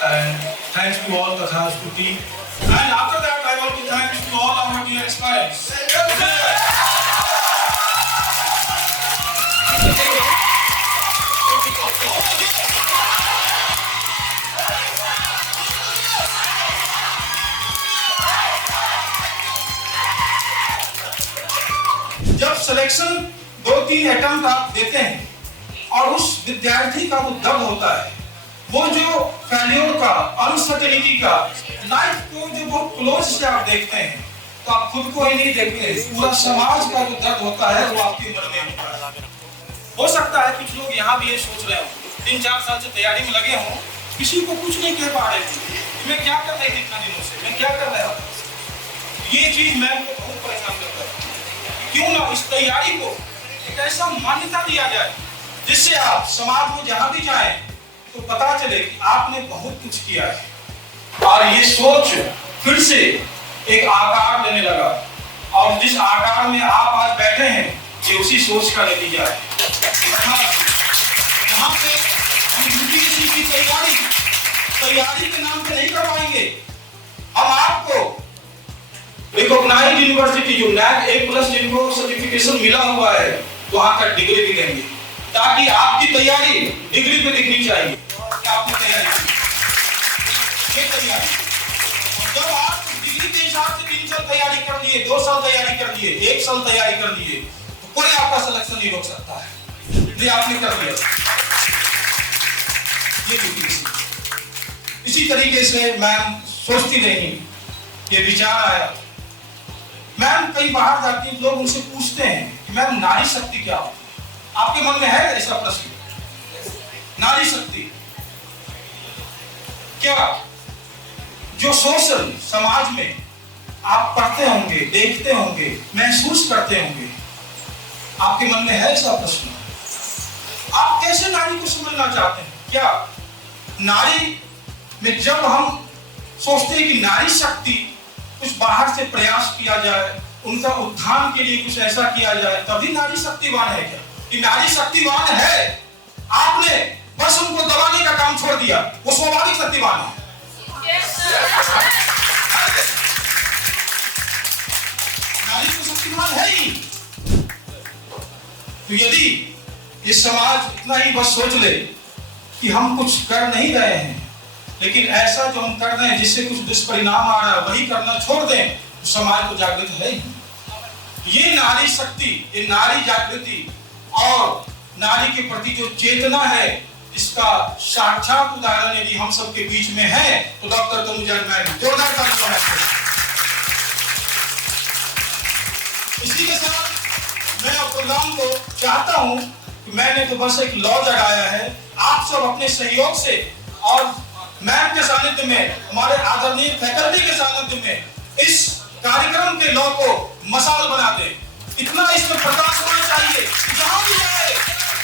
And thanks to all the Kharagpur team. And after that, I want to thank to all our dear aspirants. जब selection 2-3 attempt आप देते हैं और उस विद्यार्थी का वो दर्द होता है, वो जो फेल्योर का, अनसर्टेनिटी का, लाइफ को जो बहुत क्लोज से आप देखते हैं, तो आप खुद को ही नहीं देखते, पूरा समाज का जो दर्द होता है वो आपके मन में होता है। हो सकता है कुछ लोग यहाँ भी ये सोच रहे हो, 3-4 साल से तैयारी में लगे हों, किसी को कुछ नहीं कह पा रहे थे, मैं क्या कर रही थी इतना दिनों से, मैं क्या कर रहा था। ये चीज मैं बहुत परेशान करता हूँ। क्यों ना इस तैयारी को एक ऐसा मान्यता दिया जाए जिससे आप समाज में जहां भी जाएं तो पता चले कि आपने बहुत कुछ किया है। और ये सोच फिर से एक आकार लेने लगा, और जिस आकार में आप आज बैठे हैं ये उसी सोच का नतीजा है। यहाँ पे हम यूपीएससी की तैयारी के नाम पे नहीं करवाएंगे, हम आपको रिकॉग्नाइज्ड यूनिवर्सिटी जो NAC A+ जिनको सर्टिफिकेशन मिला हुआ है वहां का डिग्री भी देंगे, ताकि आपकी तैयारी डिग्री पे दिखनी चाहिए कि आपने तैयारी की। ये तैयारी, जब आप डिग्री के हिसाब से 3 साल तैयारी कर लिए, 2 साल तैयारी कर लिए, 1 साल तैयारी कर लिए, तो कोई आपका सिलेक्शन नहीं रोक सकता है। ये आपने कर लिया, ये यूपीएससी। इसी तरीके से मैम सोचती रही, ये विचार आया। मैम कई बाहर जाती हैं, लोग उनसे पूछते हैं कि मैम नारी शक्ति क्या होती है? आपके मन में है ऐसा प्रश्न? नारी शक्ति क्या, जो सोशल समाज में आप पढ़ते होंगे, देखते होंगे, महसूस करते होंगे, आपके मन में है ऐसा प्रश्न? आप कैसे नारी को समझना चाहते हैं? क्या नारी में जब हम सोचते हैं कि नारी शक्ति, कुछ बाहर से प्रयास किया जाए, उनका उत्थान के लिए कुछ ऐसा किया जाए, तभी नारी शक्तिवान है क्या? कि नारी शक्तिवान है, आपने बस उनको दबाने का काम छोड़ दिया, वो स्वाभाविक शक्तिवान है। नारी तो शक्तिवान है ही। तो यदि ये समाज इतना ही बस सोच ले कि हम कुछ कर नहीं रहे हैं, लेकिन ऐसा जो हम कर रहे हैं जिससे कुछ दुष्परिणाम आ रहा है वही करना छोड़ दें, तो समाज को जागृत है ही। ये नारी शक्ति, ये नारी जागृति और नारी के प्रति जो चेतना है, इसका साक्षात उदाहरण यदि हम सबके बीच में है तो डॉक्टर तनुजा मैम, जोरदार तालियां हैं। इसी के साथ मैं प्रोग्राम को चाहता हूं कि मैंने तो बस एक लॉ लगाया है, आप सब अपने सहयोग से और मैम के सानिध्य में, हमारे आदरणीय फैकल्टी के सानिध्य में इस कार्यक्रम के लॉ को मसाल बना दे। इतना इसमें प्रकाश होना चाहिए, जहां भी जाए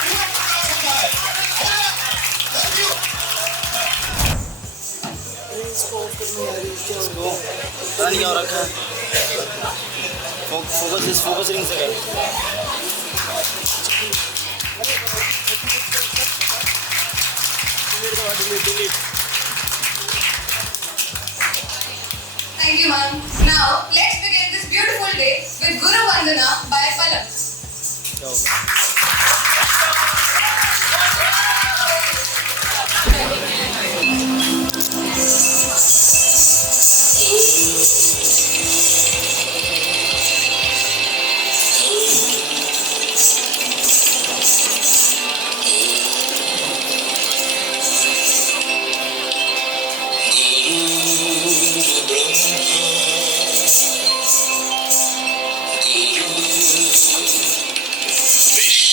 पूरा प्रकाश हो जाए। Thank you. नहीं और रखा फोकस रिंग से कर। Thank you, ma'am. Now, let's begin this beautiful day with Guru Vandana by Palak. Vishnu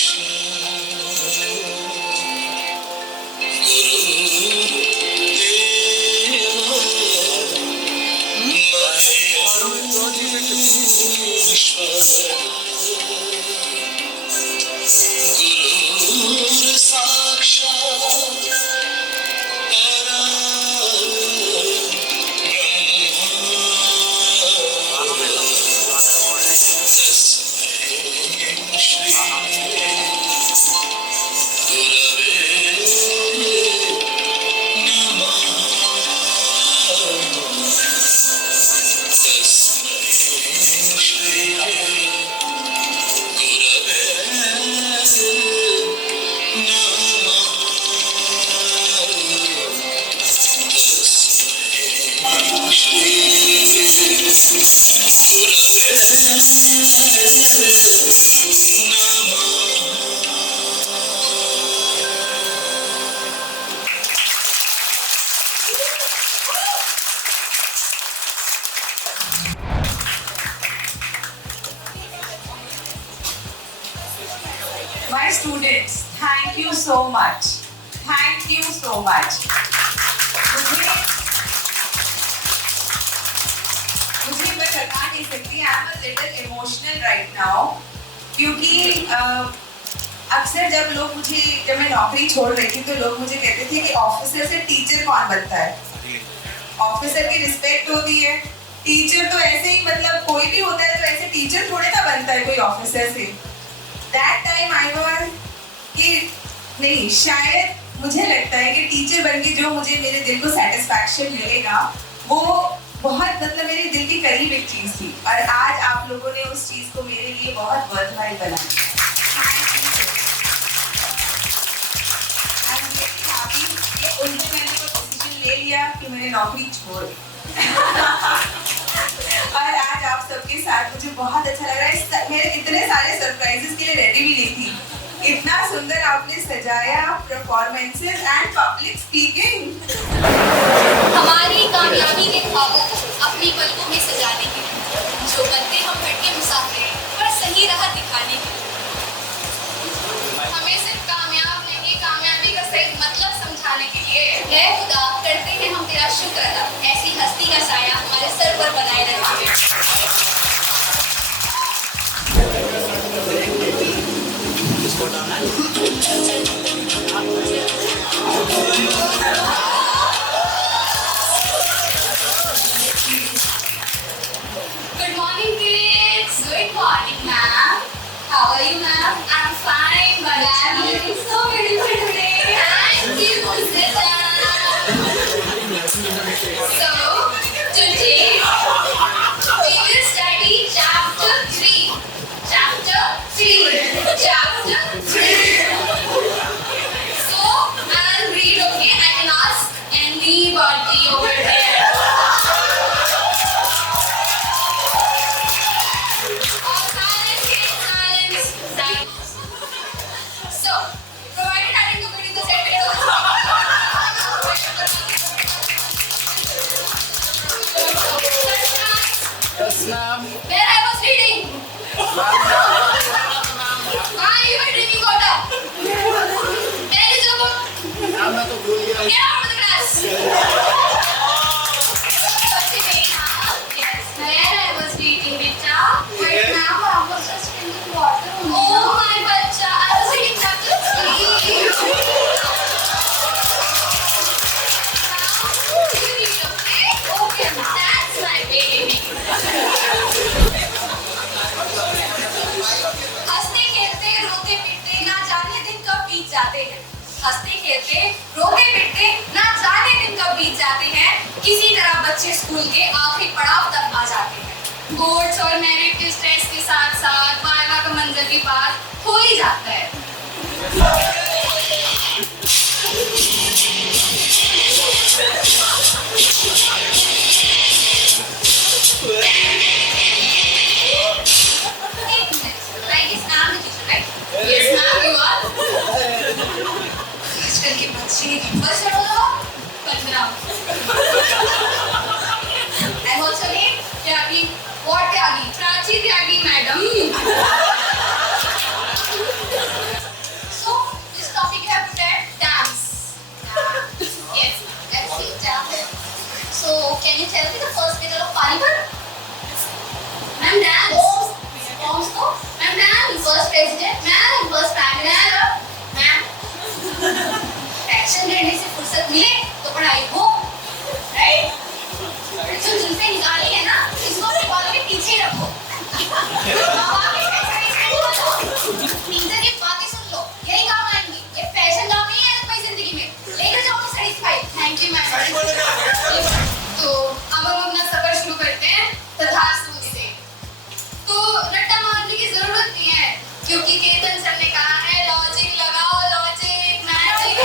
My students, thank you so much. Thank you so much. मुझे मैं बता नहीं सकती, I am a little emotional right now, क्योंकि अक्सर जब मैं नौकरी छोड़ रही थी तो लोग मुझे कहते थे कि ऑफिसर से टीचर कौन बनता है। ऑफिसर की रिस्पेक्ट होती है, टीचर तो ऐसे ही मतलब कोई भी होता है तो ऐसे टीचर थोड़े ना बनता है कोई ऑफिसर से। That time I was कि नहीं, शायद मुझे लगता है कि टीचर बन के जो मुझे मेरे दिल को सेटिस्फैक्शन मिलेगा वो बहुत मतलब मेरे दिल के करीब एक चीज़ थी, और आज आप लोगों ने उस चीज़ को मेरे लिए बहुत वर्थवाइल बनाया। उनसे मैंने वो डिसीजन ले लिया कि मैंने नौकरी छोड़ और आज आप सबके साथ मुझे बहुत अच्छा लग रहा है। मेरे इतने सारे सरप्राइजेस के लिए रेडी भी नहीं थी। इतना सुंदर आपने सजाया, परफॉर्मेंसेस एंड पब्लिक स्पीकिंग। हमारी कामयाबी के ख्वाबों को अपनी पलकों में सजाने के लिए, जो बनते हम भटके मुसाफिर पर सही राह दिखाने के लिए, हमें सिर्फ कामयाब नहीं कामयाबी का सही मतलब समझाने के लिए, है खुदा करते हैं हम तेरा शुक्र अदा, ऐसी हस्ती का साया हमारे सर पर बनाए रखे। Good morning, kids. Good morning, ma'am. How are you, ma'am? I'm fine, madam. You look so beautiful today. Thank you, sit down. So, today we will study chapter 3. Chapter 3. Chapter 3. So, I'll read, okay? I can ask anybody over there. So, provided I didn't complete the set video. Yes, ma'am. Where I was reading. Why you were drinking water? Where is your book? Ma'am, मैं तो भूल गया। Get out of the class. Yes, where I was reading, beta. But now I was just drinking water. Oh my bacha, I was reading chapter 3. Now you read, okay? Okay, that's my baby. हंसते खेलते रोते पिटते ना जाने दिन कब बीत जाते हैं। हंसते खेलते रोते पिटते ना जाने दिन कब बीत जाते हैं। किसी तरह बच्चे स्कूल के आखिरी पड़ाव तक आ जाते हैं। बोर्ड्स और मेरिट के स्ट्रेस के साथ साथ वाइवा का मंजर भी पार हो ही जाता है। Like it's now the teacher, right? Yes, ma'am, you are. आजकल के बच्चे बस चढ़ो तो 15. I'm also late. Tyagi, what Tyagi? Prachi Tyagi, madam. So, this topic you have prepared dance. Yes, let's see dance. So, can you tell me the first figure of Panipat? Ma'am, dance. Also, ma'am, dance. First president, ma'am. First prime minister, ma'am. Action लेने से फुर्सत मिले तो पढ़ाई हो, right? जो जुल्फे निकाली है ना, इसको अपने बालों के पीछे रखो। बाबा के पैसे नहीं बताओ। टीचर की बातें सुन लो, यही काम आएंगी। ये फैशन काम नहीं है तुम्हारी जिंदगी में। लेकर जाओ अपनी सर्टिफाइड। Thank you ma'am. तो अब हम अपना सफर शुरू करते हैं तथास्तु से। तो रट्टा मारने की जरूरत नहीं है, क्योंकि केतन सर ने कहा है लॉजिक लगाओ, logic magic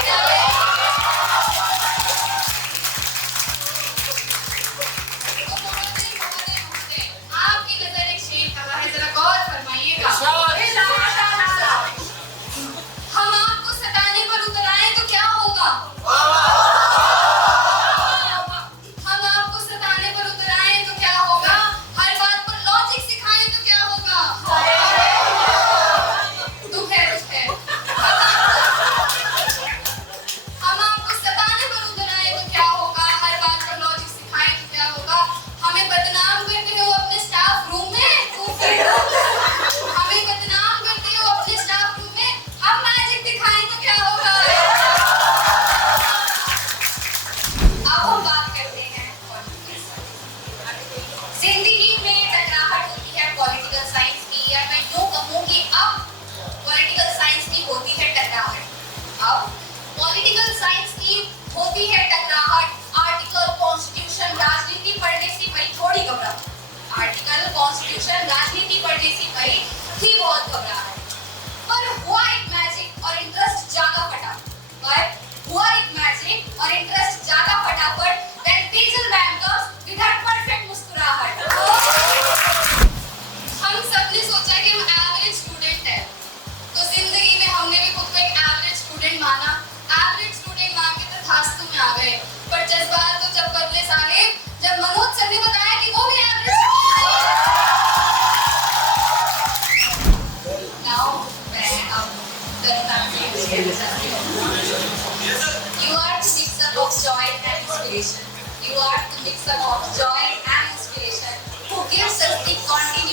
You are the mixer of joy and inspiration, who gives us the continued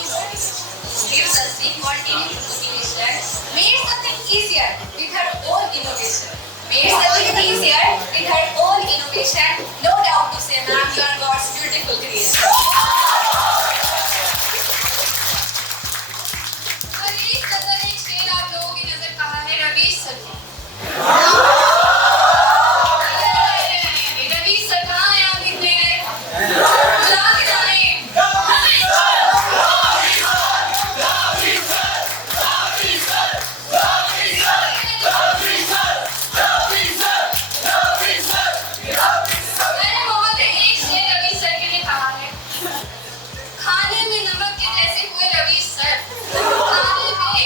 motivation. Made something easier with her own innovation. No doubt to say, ma'am, you are God's beautiful creation. और एक नजर एक शेर आप लोगों की नजर कहा है रवीश सर ने। रवीश सर कहाँ हैं आप इतने गए? बुला के जाएं। मैंने बहुत एक शेर रवीश सर के लिए कहा है। खाने में नमक के जैसे हुए रवीश सर, खाने में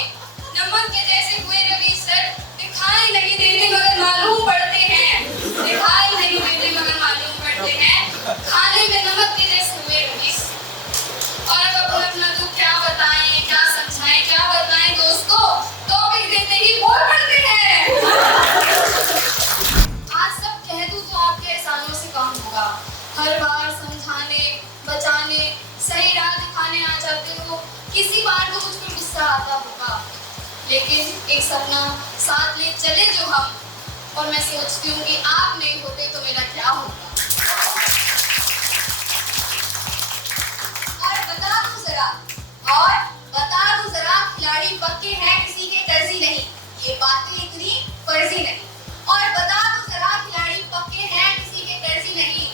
नमक के जैसे हुए रवीश सर, दिखाई नहीं देते मगर मालूम पड़ते हैं, दिखाई नहीं देते मगर मालूम पड़ते हैं, खाने में नमक के जैसे हुए रवीश। और अब अपना दुख क्या बताएं, क्या समझाएं, क्या बताएं दोस्तों, टॉपिक देते ही बोल पड़ते हैं। आज सब कह दूं तो आपके एहसानों से काम होगा। हर बार समझाने, बचाने, सही राह दिखाने आ जाते हो, किसी बार तो मुझ पर गुस्सा आता होगा, लेकिन एक सपना साथ ले चले जो हम, और मैं सोचती हूँ कि आप नहीं होते तो मेरा क्या होगा। और बता दूं जरा खिलाड़ी पक्के हैं किसी के कर्जी नहीं, ये बातें इतनी फर्जी नहीं। और बता दूं जरा खिलाड़ी पक्के हैं किसी के कर्जी नहीं,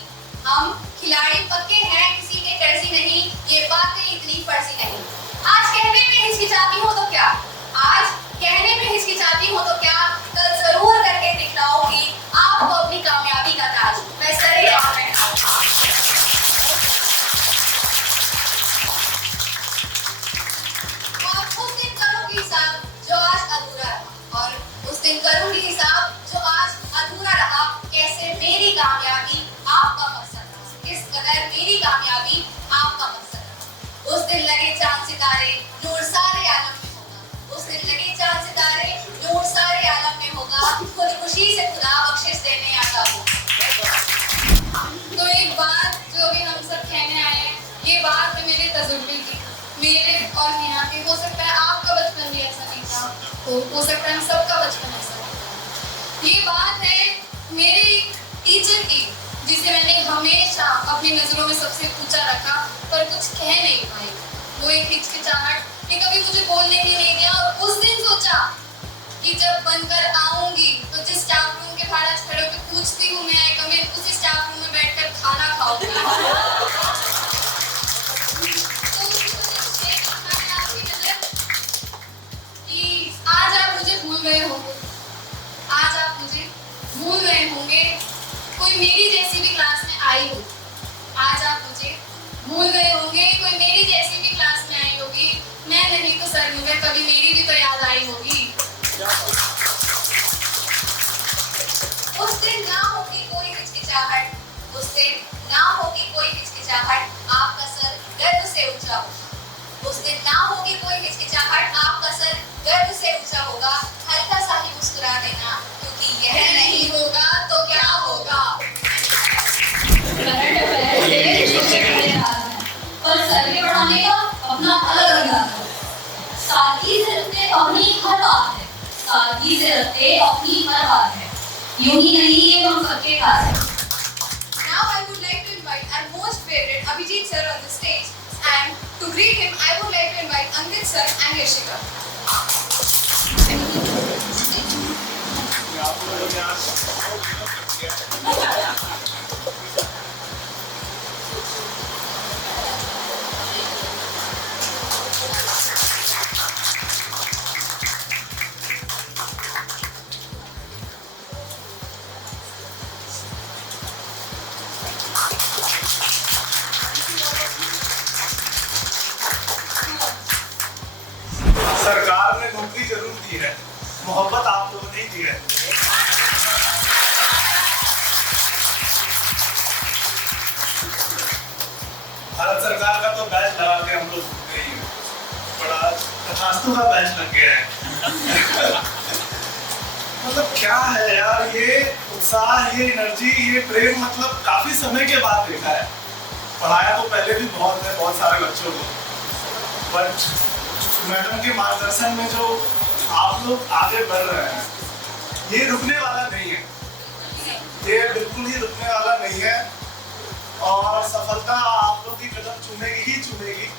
हम खिलाड़ी पक्के हैं किसी के कर्जी नहीं, ये बातें इतनी फर्जी नहीं। आज कहने में हिचकिचाती हो तो क्या, आज कहने में हिचकिचाती हो तो क्या, कल जरूर करके दिखलाऊंगी आपको अपनी कामयाबी का ताज मैं सरे राह में। और उस दिन करूंगी हिसाब जो आज अधूरा रहा, और उस दिन करूंगी हिसाब जो आज अधूरा रहा, कैसे मेरी कामयाबी आपका मकसद था, किस कदर मेरी कामयाबी आपका मकसद था। उस दिन लगे चांद सितारे नूर सारे आलम में होगा, उस दिन लगे चांद सितारे नूर सारे आलम में होगा, खुद खुशी से खुदा बख्शिश देने आता हो। तो एक बात जो अभी हम सब कहने आए हैं, ये बात है मेरे तजुर्बे की, मेरे और नेहा की। हो सकता है आपका बचपन भी ऐसा नहीं था, हो सकता है हम सबका बचपन ऐसा था। ये बात है मेरे टीचर की, जिसे मैंने हमेशा अपनी नजरों में सबसे ऊंचा रखा, पर कुछ कह नहीं पाई। वो एक हिचकिचाहट कि कभी मुझे बोलने ही नहीं दिया। और उस दिन सोचा कि जब बनकर आऊंगी तो जिस स्टाफ रूम के बाहर आज खड़े होकर पूछती हूँ मैं कम इन, उसी स्टाफ रूम में बैठकर खाना खाऊंगी। तो उसी वजह से मैंने आपकी नजर कि आज आप मुझे भूल गए होंगे, आज आप मुझे भूल गए होंगे, कोई मेरी जैसी भी क्लास में आई हो। आज आप मुझे भूल गए होंगे, कोई मेरी जैसी भी क्लास में आई होगी। मैं नहीं तो सर मुझे कभी मेरी भी तो याद आई होगी। उस दिन ना होगी कोई हिचकिचाहट, उस दिन ना होगी कोई हिचकिचाहट, आपका सर गर्व से ऊंचा होगा। उस दिन ना होगी कोई हिचकिचाहट, आपका सर गर्व से ऊंचा होगा। हल्का सा ही मुस्कुरा देना, क्योंकि यह नहीं होगा तो क्या होगा। करंट अफेयर से छोटे बड़े राज हैं, पर सर के पढ़ाने का अपना अलग अंदाज है। सादगी से रखते अपनी हर बात है, सादगी से रखते अपनी हर बात है, यूं ही नहीं ये हम सबके खास है। Now I would like to invite our most favorite Abhijit sir on the stage, and to greet him I would like to invite Ankit sir and Yashika. सरकार ने नौकरी जरूर दी है, मोहब्बत आप लोगों ने दी है। भारत सरकार का तो बैच लगा के हम लोग गए हैं, बड़ा तथास्तु का बैच लग गया है। मतलब क्या है यार, ये उत्साह, ये एनर्जी, ये प्रेम मतलब काफी समय के बाद देखा है। पढ़ाया तो पहले भी बहुत है बहुत सारे बच्चों को, बट मैडम के मार्गदर्शन में जो आप लोग आगे बढ़ रहे हैं, ये रुकने वाला नहीं है, ये बिल्कुल ही रुकने वाला नहीं है। और सफलता आप लोग की कदम चूमेगी ही चूमेगी।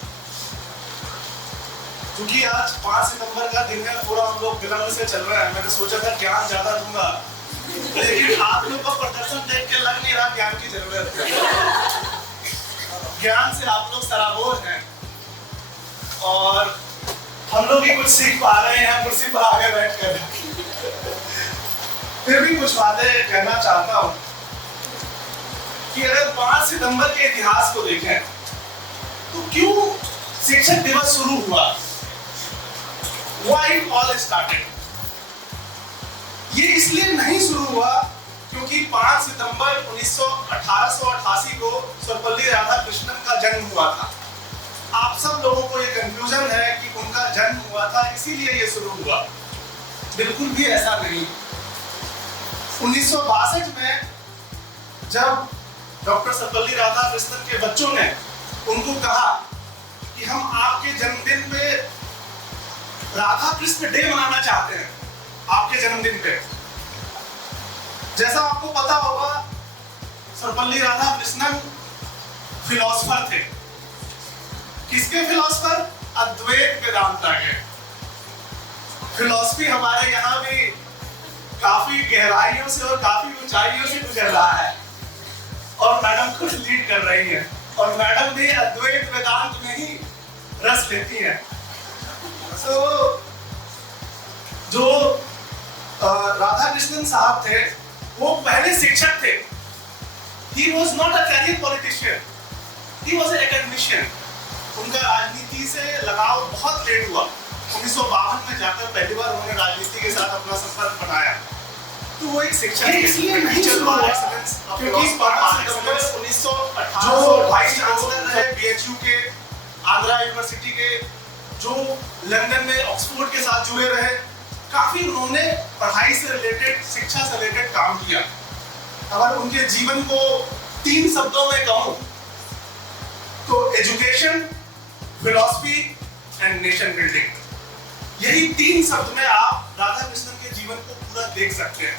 क्योंकि आज 5 सितंबर का दिन है, पूरा हम लोग विलंब से चल रहे हैं। मैंने सोचा था ज्ञान ज्यादा दूंगा, लेकिन आप लोग का प्रदर्शन देख के लग नहीं रहा ज्ञान की जरूरत है। ज्ञान से आप लोग सराबोर हैं और हम लोग ही कुछ सीख पा रहे हैं कुर्सी पर आगे बैठ कर। फिर भी कुछ बातें कहना चाहता हूं कि अगर 5 सितंबर के इतिहास को देखें तो क्यों शिक्षक दिवस शुरू हुआ, Why it all started? ये इसलिए नहीं शुरू हुआ क्योंकि 5 सितंबर 1888 को सर्वपल्ली राधाकृष्णन का जन्म हुआ था। आप सब लोगों को ये कंफ्यूजन है कि उनका जन्म हुआ था इसीलिए ये शुरू हुआ, बिल्कुल भी ऐसा नहीं। 1962 में जब डॉक्टर सर्वपल्ली राधाकृष्णन के बच्चों ने उनको कहा कि हम आपके जन्मदिन पे राधा कृष्ण डे मनाना चाहते हैं, आपके जन्मदिन पे। जैसा आपको पता होगा सर्वपल्ली राधाकृष्णन फिलोसफर थे। किसके फिलोसफर? अद्वैत वेदांता के। फिलोसफी हमारे यहाँ भी काफी गहराइयों से और काफी ऊंचाइयों से गुजर रहा है और मैडम खुद लीड कर रही है और मैडम भी अद्वैत वेदांत में ही रस लेती है। तो जो राधाकृष्णन साहब थे वो पहले शिक्षक थे। He was not a career politician, he was an academician। उनका राजनीति से लगाव बहुत लेट हुआ। 1952 में जाकर पहली बार उन्होंने राजनीति के साथ अपना संपर्क बनाया। तो वो एक शिक्षक इसलिए नहीं चलवा क्योंकि 1918 जो वाइस चांसलर रहे BHU के, आंध्रा यूनिवर्सिटी के, जो लंदन में ऑक्सफोर्ड के साथ जुड़े रहे, काफी उन्होंने पढ़ाई से रिलेटेड, शिक्षा से रिलेटेड काम किया। अगर उनके जीवन को 3 शब्दों में कहूं तो education, philosophy and nation building, यही 3 शब्द में आप राधाकृष्णन के जीवन को पूरा देख सकते हैं।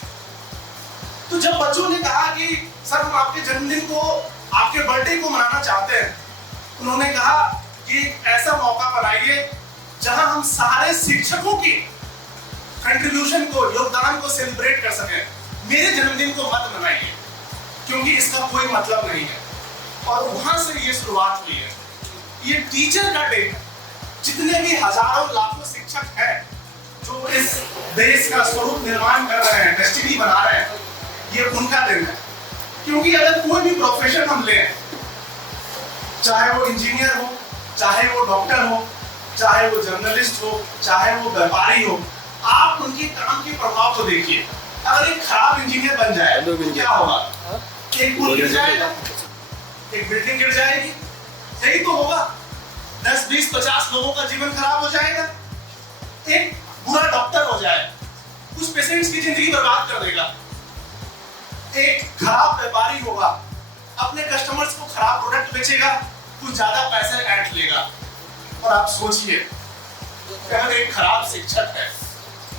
तो जब बच्चों ने कहा कि सर हम आपके जन्मदिन को, आपके बर्थडे को मनाना चाहते हैं, उन्होंने कहा कि ऐसा मौका बनाइए जहां हम सारे शिक्षकों की कंट्रीब्यूशन को, योगदान को सेलिब्रेट कर सकें। मेरे जन्मदिन को मत मनाइए क्योंकि इसका कोई मतलब नहीं है। और वहां से ये शुरुआत हुई है। ये टीचर का डे है। जितने भी हजारों लाखों शिक्षक हैं जो इस देश का स्वरूप निर्माण कर रहे हैं, डेस्टिनी बना रहे हैं, ये उनका दिन है। क्योंकि अगर कोई भी प्रोफेशन हम लें, चाहे वो इंजीनियर हो, चाहे वो डॉक्टर हो, चाहे वो जर्नलिस्ट हो, चाहे वो व्यापारी हो, आप उनके काम के प्रभाव को देखिए। अगर एक खराब इंजीनियर बन जाए तो क्या होगा? एक पुल गिर जाएगा, एक बिल्डिंग गिर जाएगी, यही तो होगा। 10, 20, 50 लोगों का जीवन खराब हो जाएगा। एक बुरा डॉक्टर हो जाए, कुछ पेशेंट्स की जिंदगी बर्बाद कर देगा। एक खराब व्यापारी होगा, अपने कस्टमर्स को खराब प्रोडक्ट बेचेगा, कुछ ज्यादा पैसे ऐंठ लेगा। और आप सोचिए अगर एक खराब शिक्षक है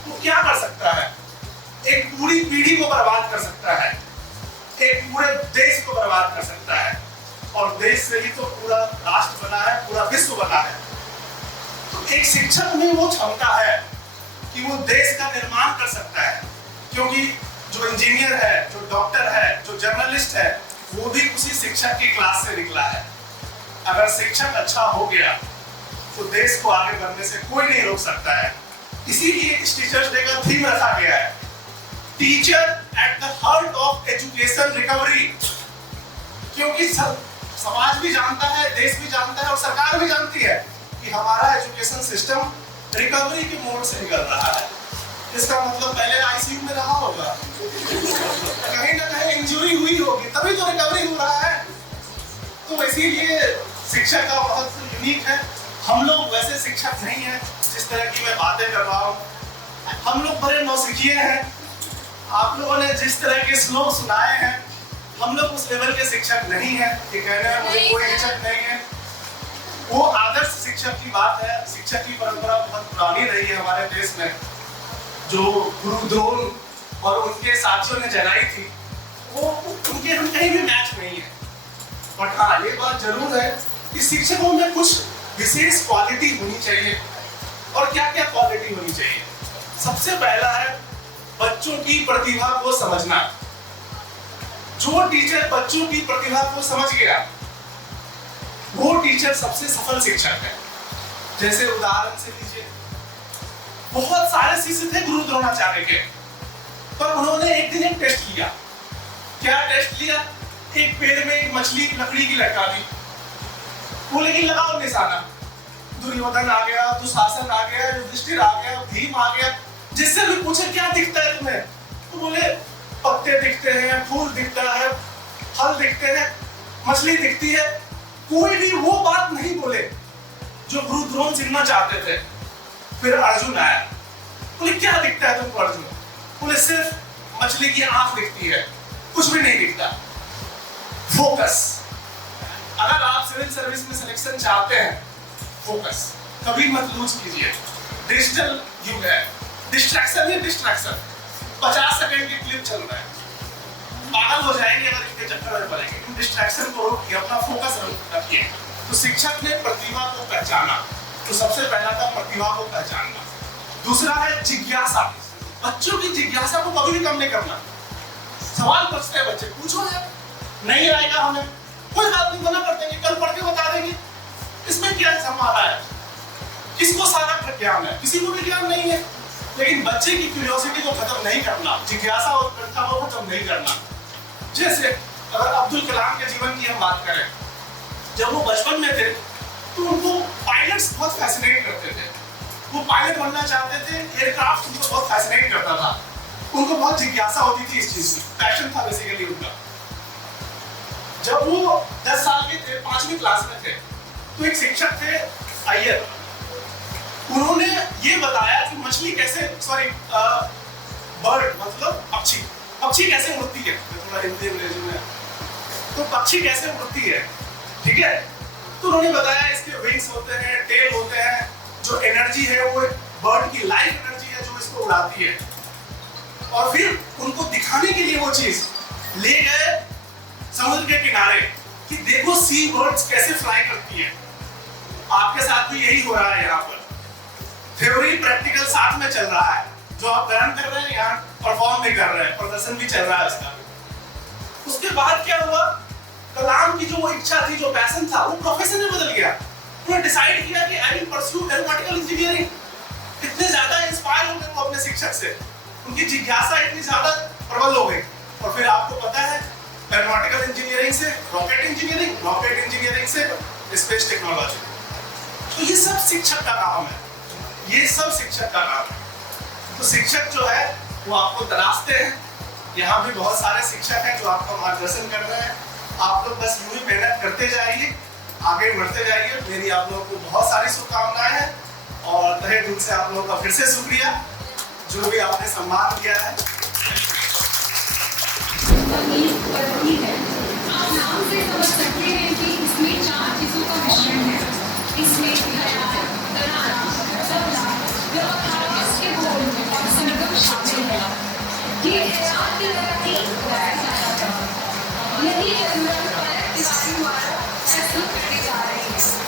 वो क्या कर सकता है? एक पूरी पीढ़ी को बर्बाद कर सकता है, एक पूरे देश को बर्बाद कर सकता है। और देश से ही तो पूरा राष्ट्र बना है, पूरा विश्व बना है। तो एक शिक्षक में वो क्षमता है कि वो देश का निर्माण कर सकता है। क्योंकि जो इंजीनियर है, जो डॉक्टर है, जो जर्नलिस्ट है, वो भी उसी शिक्षक की क्लास से निकला है। अगर शिक्षक अच्छा हो गया तो देश को आगे बढ़ने से कोई नहीं रोक सकता है। इसीलिए इस टीचर्स डे का थीम रखा गया है, teacher at the heart of education recovery. क्योंकि समाज भी जानता है, देश भी जानता है और सरकार भी जानती है कि हमारा एजुकेशन सिस्टम रिकवरी के मोड से निकल रहा है। इसका मतलब पहले आईसीयू में रहा होगा, कहीं ना कहीं इंजरी हुई होगी, तभी तो रिकवरी हो रहा है। तो इसीलिए शिक्षा का महत्व यूनिक है। हम लोग वैसे शिक्षक नहीं है जिस तरह की मैं बातें कर रहा हूँ। हम लोग बड़े नौसिखिए हैं आप लोगों ने जिस तरह के श्लोक सुनाए हैं, हम लोग उस लेवल के शिक्षक नहीं हैं कि कहने में मुझे कोई हिचक नहीं है। वो आदर्श शिक्षक की बात है। शिक्षक की परंपरा बहुत पुरानी रही है हमारे देश में, जो गुरु द्रोण और उनके साथियों ने जलाई थी, वो उनके हम कहीं भी मैच नहीं है। बट हाँ, ये बात जरूर है कि शिक्षकों में कुछ विशेष क्वालिटी होनी चाहिए। और क्या क्या क्वालिटी होनी चाहिए? सबसे पहला है बच्चों की प्रतिभा को समझना। जो टीचर बच्चों की प्रतिभा को समझ गया, वो टीचर सबसे सफल शिक्षक है। जैसे उदाहरण से लीजिए, बहुत सारे शिष्य थे गुरु द्रोणाचार्य के, पर उन्होंने एक दिन एक टेस्ट लिया। क्या टेस्ट लिया? एक पेड़ में एक मछली लकड़ी की लटका दी, वो लेकिन लगाओ निशाना। दुर्योधन आ गया, दुशासन आ गया, युधिष्ठिर आ गया, भीम आ गया। जिससे भी पूछे क्या दिखता है तुम्हें, तो बोले पत्ते दिखते हैं, फूल दिखता है, फल दिखते हैं, मछली दिखती है। कोई भी वो बात नहीं बोले जो गुरु द्रोण सुनना चाहते थे। फिर अर्जुन आया, बोले क्या दिखता है तुमको अर्जुन? बोले सिर्फ मछली की आंख दिखती है, कुछ भी नहीं दिखता। फोकस। अगर आप सिविल सर्विस में सिलेक्शन चाहते हैं, फोकस कभी मत लूज कीजिए। डिजिटल युग है, डिस्ट्रैक्शन ही डिस्ट्रैक्शन। 50 सेकंड की क्लिप चल रहा है, पागल हो जाएंगे अगर इसके चक्कर में पड़ेंगे। डिस्ट्रैक्शन को रोकिए, अपना फोकस रखिए। तो शिक्षक ने प्रतिभा को पहचाना, तो सबसे पहला था प्रतिभा को पहचानना। दूसरा है जिज्ञासा। बच्चों की जिज्ञासा को कभी भी कम नहीं करना। सवाल पूछते हैं बच्चे, पूछो यार, नहीं आएगा हमें, कोई बात नहीं, मना कर देंगे, कल पढ़ के बता देंगे। इसमें क्या हमारा है? किसको सारा ज्ञान है? किसी को भी ज्ञान नहीं है। लेकिन बच्चे की क्यूरियोसिटी को खत्म नहीं करना, जिज्ञासा और उत्कंठा को खत्म नहीं करना। जैसे अगर अब्दुल कलाम के जीवन की हम बात करें, जब वो बचपन में थे तो उनको पायलट्स बहुत फैसिनेट करते थे। वो पायलट बनना चाहते थे, एयरक्राफ्ट उनको बहुत फैसिनेट करता था। उनको बहुत जिज्ञासा होती थी इस चीज की, पैशन था बेसिकली उनका। जब वो 10 साल के थे, 5वीं क्लास में थे, तो एक शिक्षक थे अय्यर, उन्होंने ये बताया कि मछली कैसे, बर्ड मतलब पक्षी कैसे उड़ती है। थोड़ा हिंदी अंग्रेजी में, तो पक्षी कैसे उड़ती है, ठीक है। तो उन्होंने बताया इसके विंग्स होते हैं, टेल होते हैं, जो एनर्जी है वो बर्ड की लाइफ एनर्जी है जो इसको उड़ाती है। और फिर उनको दिखाने के लिए वो चीज ले गए समुद्र के किनारे कि देखो सी बर्ड्स कैसे फ्लाई करती है। आपके साथ भी यही हो रहा है यहाँ पर, थ्योरी प्रैक्टिकल साथ में चल रहा है। जो आप ग्रहण कर रहे हैं, यहाँ परफॉर्म भी कर रहे हैं, प्रदर्शन भी चल रहा है इसका। उसके बाद क्या हुआ, कलाम की जो वो इच्छा थी, जो पैशन था, वो प्रोफेशन में बदल गया। उन्होंने डिसाइड किया कि I will pursue aeronautical engineering. इतने ज्यादा इंस्पायर हो गए वो अपने शिक्षक से, उनकी जिज्ञासा इतनी ज्यादा प्रबल हो गई। और फिर आपको पता है, एरोनॉटिकल इंजीनियरिंग से रॉकेट इंजीनियरिंग, रॉकेट इंजीनियरिंग से स्पेस टेक्नोलॉजी। तो ये सब शिक्षक का काम है, ये सब शिक्षक का काम है। तो शिक्षक जो है वो आपको तराशते हैं। यहाँ भी बहुत सारे शिक्षक हैं जो आपका मार्गदर्शन कर रहे हैं। आप लोग बस यूं ही मेहनत करते जाइए, आगे बढ़ते जाइए। मेरी आप लोगों को बहुत सारी शुभकामनाएं हैं और तहे दिल से आप लोगों का फिर से शुक्रिया जो भी आपने सम्मान किया है। आप नाम से समझ सकते हैं कि इसमें 4 चीजों का मिश्रण है। इसमें ख्याल, तराना, तबला, व्यवहार, इसके बोल और संगम शामिल है। ये रात की तरह ही गाया जाता है। यही जनरल पलक तिवारी द्वारा प्रस्तुत करने जा रहे हैं।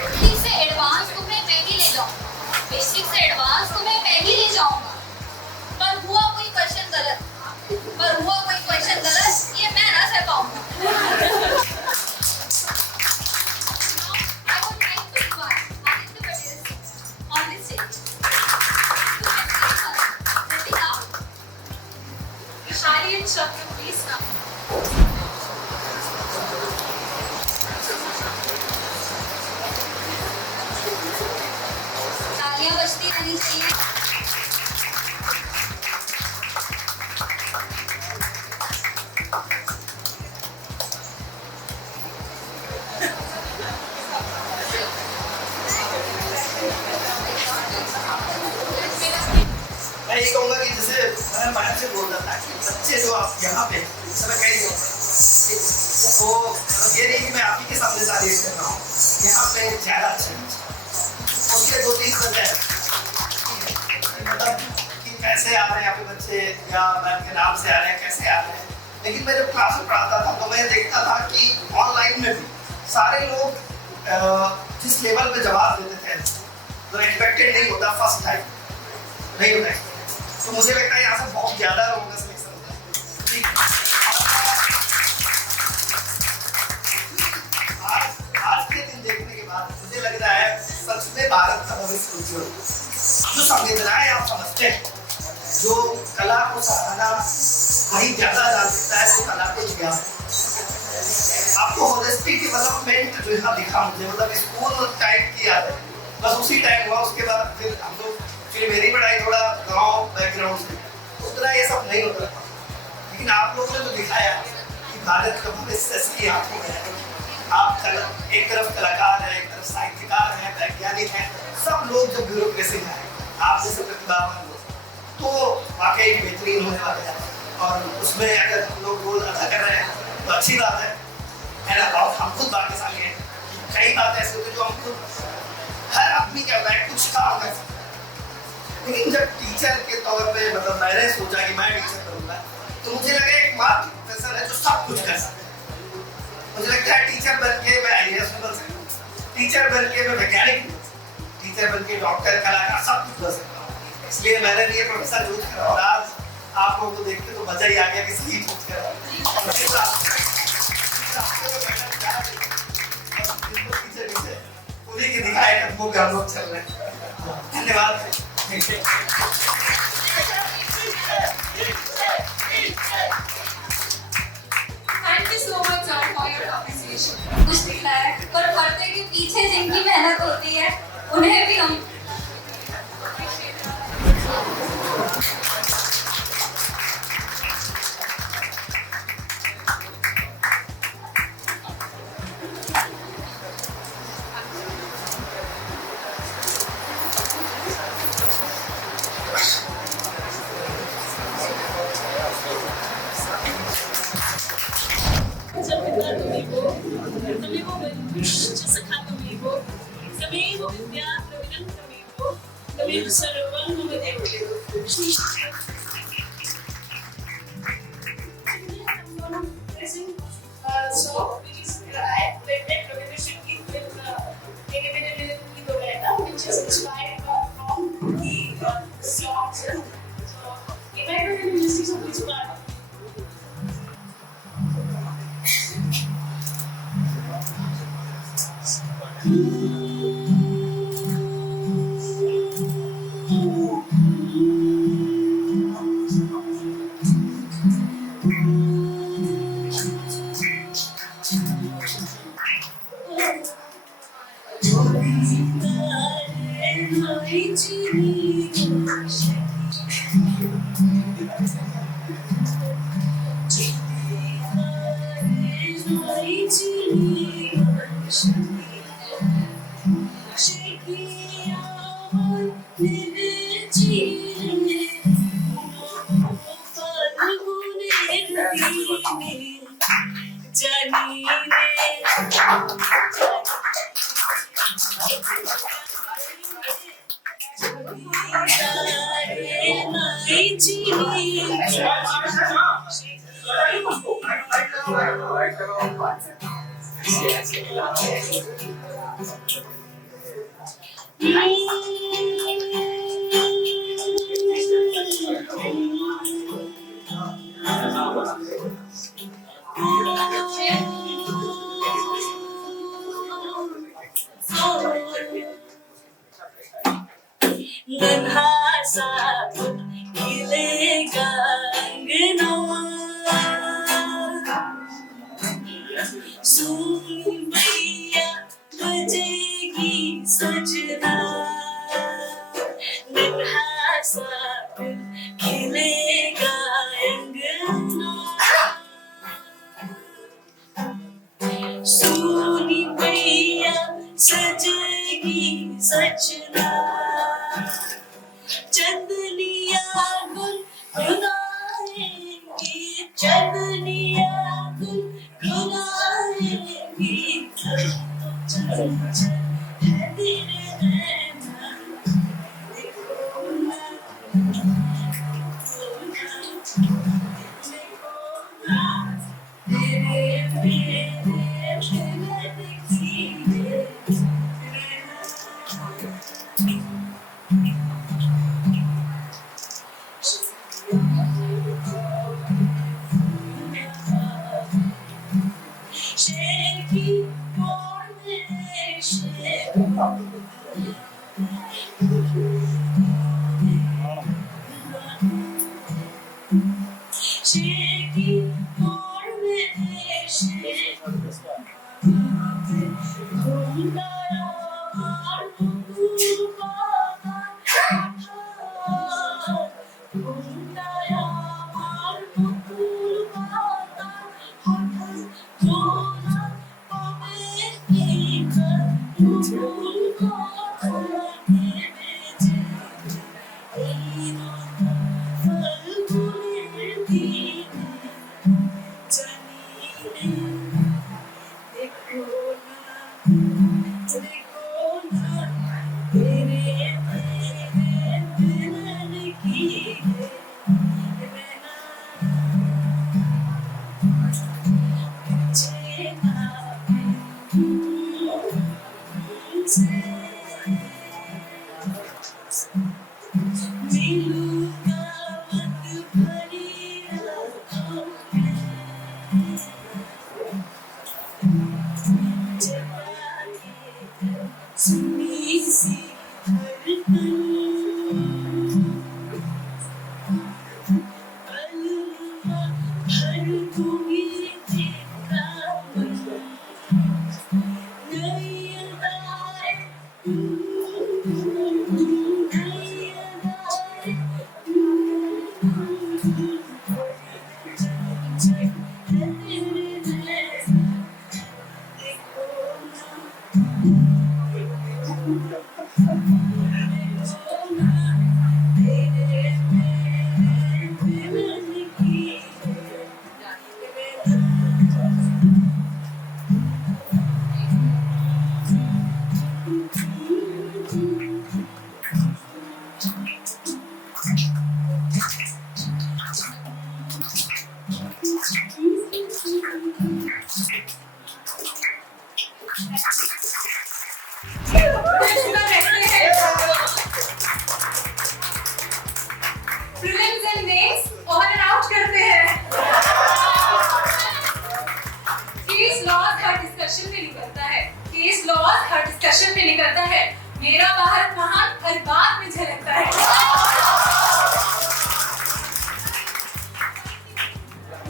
बेसिक से एडवांस तुम्हें मैं भी ले जाऊंगा, बेसिक से एडवांस तुम्हें मैं भी ले जाऊंगा। पर हुआ कोई क्वेश्चन गलत, ये मैं ना सह पाऊंगा। I would like to invite Aditya Patel on this stage. Ritika, Vishali and Shakti, please come. तालियां बजती रहनी चाहिए। मैं ये कहूँगा कि जैसे मैं बाहर से बोल रहा था कि बच्चे जो आप यहाँ पे समय कह रही हो तो मतलब ये नहीं कि मैं आप ही के सामने तारीफ कर रहा हूँ, यहाँ पे ज़्यादा अच्छे उसके 2-3 वजह है मतलब कि कैसे आ रहे हैं यहाँ पे बच्चे या मैम के नाम से आ रहे हैं, कैसे आ रहे हैं। लेकिन मैं जब क्लास में पढ़ाता था तो मैं देखता था कि ऑनलाइन में भी सारे लोग जिस लेवल पे जवाब देते थे जो एक्सपेक्टेड नहीं होता फर्स्ट टाइम नहीं होता है, तो मुझे लगता है यहाँ से बहुत ज्यादा लोगों का सिलेक्शन होता है। ठीक आज के दिन बात मुझे लग रहा है सच में भारत का भविष्य उज्ज्वल। जो संवेदनाएं आप समझते हैं, जो कला को सराहना कहीं ज्यादा जा सकता है, तो कला को किया आपको होलिस्टिक डेवलपमेंट जो यहाँ दिखा मुझे, मतलब स्कूल टाइप की याद है, बस उसी टाइम हुआ। उसके बाद फिर हम लोग, फिर मेरी पढ़ाई थोड़ा गांव बैकग्राउंड से, उतना ये सब नहीं होता था। लेकिन आप लोगों ने तो दिखाया कि भारत का भविष्य असली आंखों में है। आप एक तरफ कलाकार हैं, एक तरफ साहित्यकार हैं, वैज्ञानिक हैं, सब लोग जो ब्यूरोक्रेसी में है, आप जैसे प्रतिभावान लोग, तो वाकई बेहतरीन होने वाले हैं। और उसमें अगर हम लोग रोल अदा कर रहे हैं तो अच्छी बात है ना। और हम खुद भाग्यशाली हैं, कई बातें ऐसी होती है जो हम खुद, हर आदमी कहता है कुछ काम कर सकता है। लेकिन जब टीचर के तौर पे मतलब मैंने सोचा कि मैं टीचर करूँगा, तो मुझे लगा एक मात्र प्रोफेसर है जो सब कुछ कर सकता है। मुझे लगता है टीचर बन के मैं IAS बन सकता हूँ, टीचर बन के मैं वैज्ञानिक बन सकता हूँ, टीचर बन के डॉक्टर, कलाकार, सब कुछ बन सकता हूँ। इसलिए मैंने भी ये प्रोफेसर चूज करा और आज आप लोगों को देख के तो मजा ही आ गया कि सही चूज करा। उन्हीं के दिखाए कदमों पे हम लोग चल रहे हैं। धन्यवाद। Thank you so much sir for your appreciation. कुछ दिखता है, पर पर्दे के पीछे जिनकी मेहनत होती है, उन्हें भी हम Prelims and names on and out करते हैं। Case laws हर discussion में निकलता है। Case laws हर discussion में निकलता है। मेरा बाहर कहाँ हर बात में झलकता है।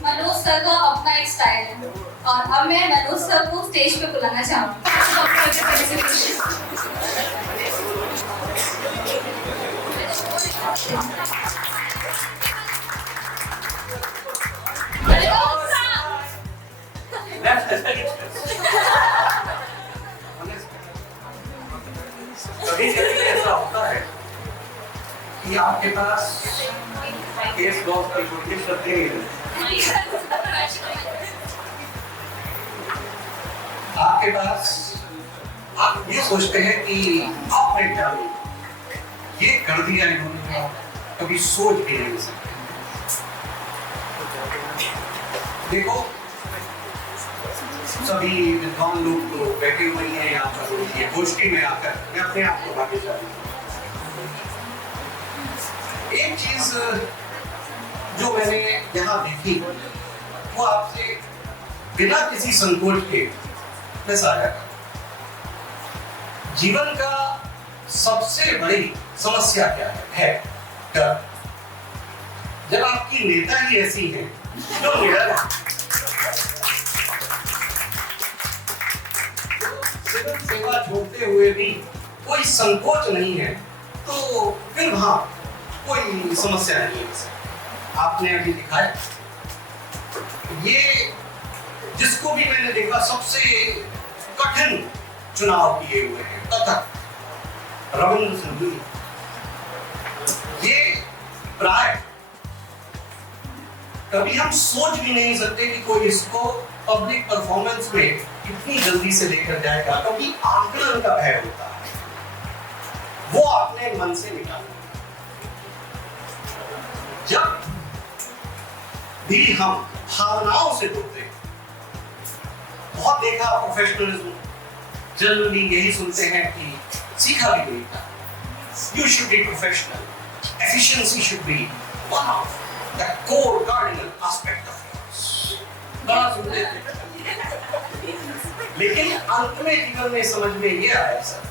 मनोज सर का अपना एक स्टाइल है और अब मैं मनोज सर को स्टेज पे बुलाना चाहूँगी। कभी कभी ऐसा होता है कि आपके पास केस लॉ की छोटी शब्द नहीं है, आपके पास आप ये सोचते हैं कि आपने क्या ये कर दिया इन्होंने, तो कभी सोच भी नहीं सकते। देखो सभी विद्वान लोग तो बैठे हुए हैं यहाँ पर ये गोष्ठी में आकर, मैं अपने आप को भाग्यशाली। एक चीज जो मैंने यहाँ देखी वो आपसे बिना किसी संकोच के मैं साझा करूं। जीवन का सबसे बड़ी समस्या क्या है? डर। जब आपकी नेता ही ऐसी है तो निडर सेवा छोड़ते हुए भी कोई संकोच नहीं है, तो फिर वहां कोई समस्या नहीं है। आपने अभी दिखाया, ये जिसको भी मैंने देखा सबसे कठिन चुनाव किए हुए हैं कथक रविंद्र संगीत। ये प्राय कभी हम सोच भी नहीं सकते कि कोई इसको पब्लिक परफॉर्मेंस में इतनी जल्दी से लेकर जाएगा, क्योंकि आंकलन का भय होता है। वो आपने मन से निकाला। जब भी हम भावनाओं से जुड़ते हैं, बहुत देखा प्रोफेशनलिज्म जनरली यही सुनते हैं कि सीखा भी नहीं था, you should be professional, efficiency should be one of the core cardinal aspect of yours. बड़ा सुनते थे, लेकिन अंत में जीवन में समझ में ये आया सर,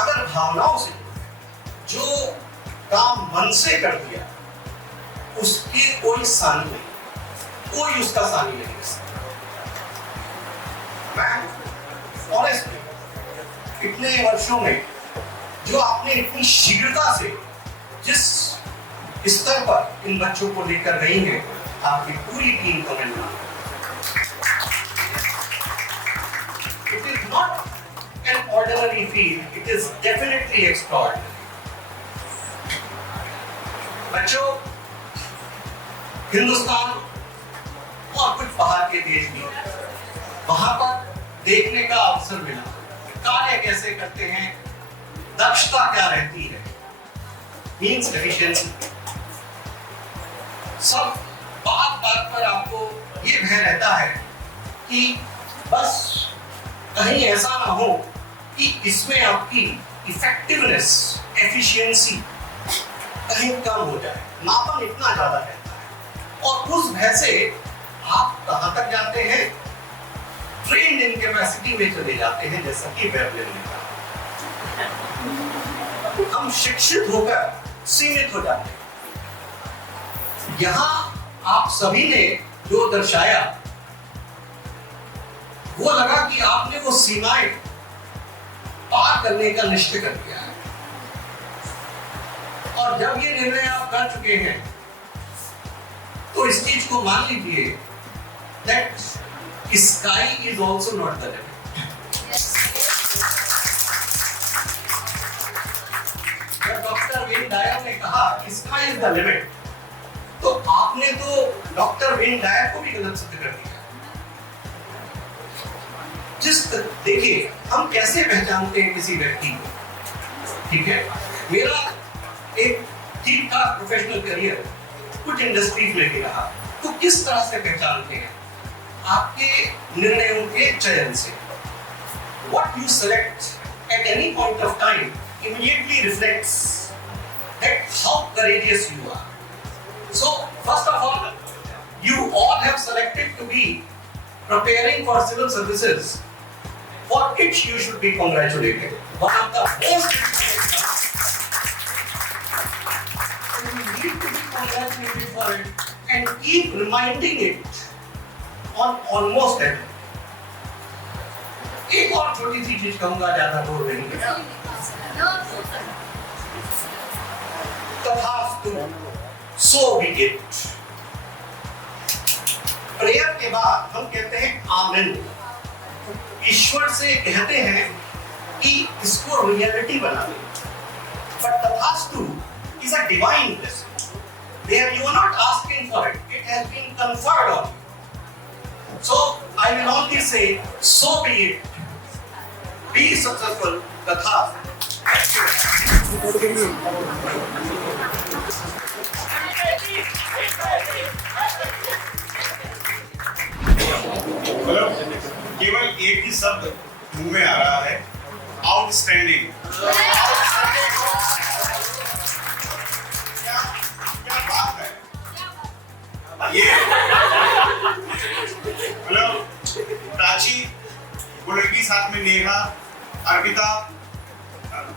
अगर भावनाओं से जो काम मन से कर दिया उसकी कोई सानी नहीं, कोई उसका सानी नहीं है। मैं ऑनेस्टली इतने वर्षों में जो आपने इतनी शीघ्रता से जिस स्तर पर इन बच्चों को लेकर गई है, आपकी पूरी टीम को मैं It is not an ordinary field, it is definitely extraordinary. बच्चों, हिंदुस्तान और कुछ बाहर के देश भी वहां पर देखने का अवसर मिला, कार्य कैसे करते हैं, दक्षता क्या रहती है, मीन्स एफिशिएंसी। सब बात बात पर आपको ये भय रहता है कि बस कहीं ऐसा ना हो कि इसमें आपकी इफेक्टिवनेस, एफिशिएंसी कहीं कम हो जाए, मापन इतना ज्यादा रहता है। और उस भय से आप कहां तक जाते हैं, ट्रेंड इन कैपेसिटी में चले जाते हैं, जैसा कि वेवलेन ने कहा, हम शिक्षित होकर सीमित हो जाते हैं। यहां आप सभी ने जो दर्शाया वो लगा कि आपने वो सीमाएं पार करने का निश्चय कर दिया है, और जब ये निर्णय आप कर चुके हैं तो इस चीज को मान लीजिए that sky is also not the limit. जब डॉक्टर वेन डायर ने कहा स्काई इज द लिमिट, तो आपने तो डॉक्टर वेन डायर को भी गलत सिद्ध कर दिया। देखिए हम कैसे पहचानते हैं किसी व्यक्ति को, ठीक है, मेरा एक ठीक ठाक प्रोफेशनल करियर कुछ इंडस्ट्रीज में भी रहा, तो किस तरह से पहचानते हैं, आपके निर्णयों के चयन से। What you select at any point of time immediately reflects that how courageous you are. So first of all, you all have selected to be preparing for civil services, for which you should be congratulated. One of the most you need to be congratulated for it and keep reminding it on almost every. एक और छोटी सी चीज कहूंगा, ज्यादा बोल रही है, तथास्तु, so be it। प्रेयर के बाद हम कहते हैं आमीन, ईश्वर से कहते हैं कि इसको रियलिटी बना दे। But तथास्तु is a divine blessing. There you are not asking for it; it has been conferred on you. So I will only say, so be it. Be successful, तथास्तु। मतलब केवल एक ही शब्द मुंह में आ रहा है, आउटस्टैंडिंग। क्या बात है ये, मतलब प्राची, वो लड़की साथ में नेहा, अर्पिता,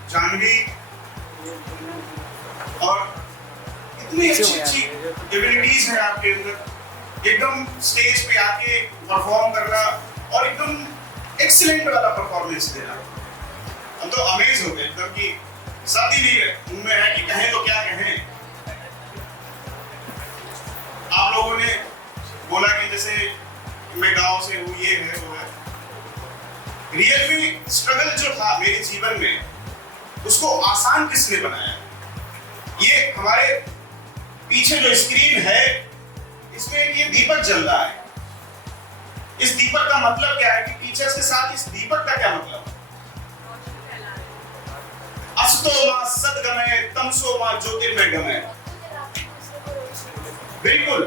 जानवी, और इतनी अच्छी अच्छी एबिलिटीज है आपके अंदर, एकदम स्टेज पे आके परफॉर्म करना और एकदम एक्सीलेंट वाला परफॉर्मेंस देना। हम तो अमेज हो गए, एकदम कि शब्द ही नहीं उनमें है कि कहें तो क्या कहें। आप लोगों ने बोला कि जैसे मैं गांव से हूँ, ये है वो है, रियल में स्ट्रगल जो था मेरे जीवन में उसको आसान किसने बनाया? ये हमारे पीछे जो स्क्रीन है इसमें ये दीपक जल रहा है। इस दीपक का मतलब क्या है कि टीचर्स के साथ इस दीपक का क्या मतलब है? अस्तो मा सद्गमय तमसो मा ज्योतिर्मय गमय। बिल्कुल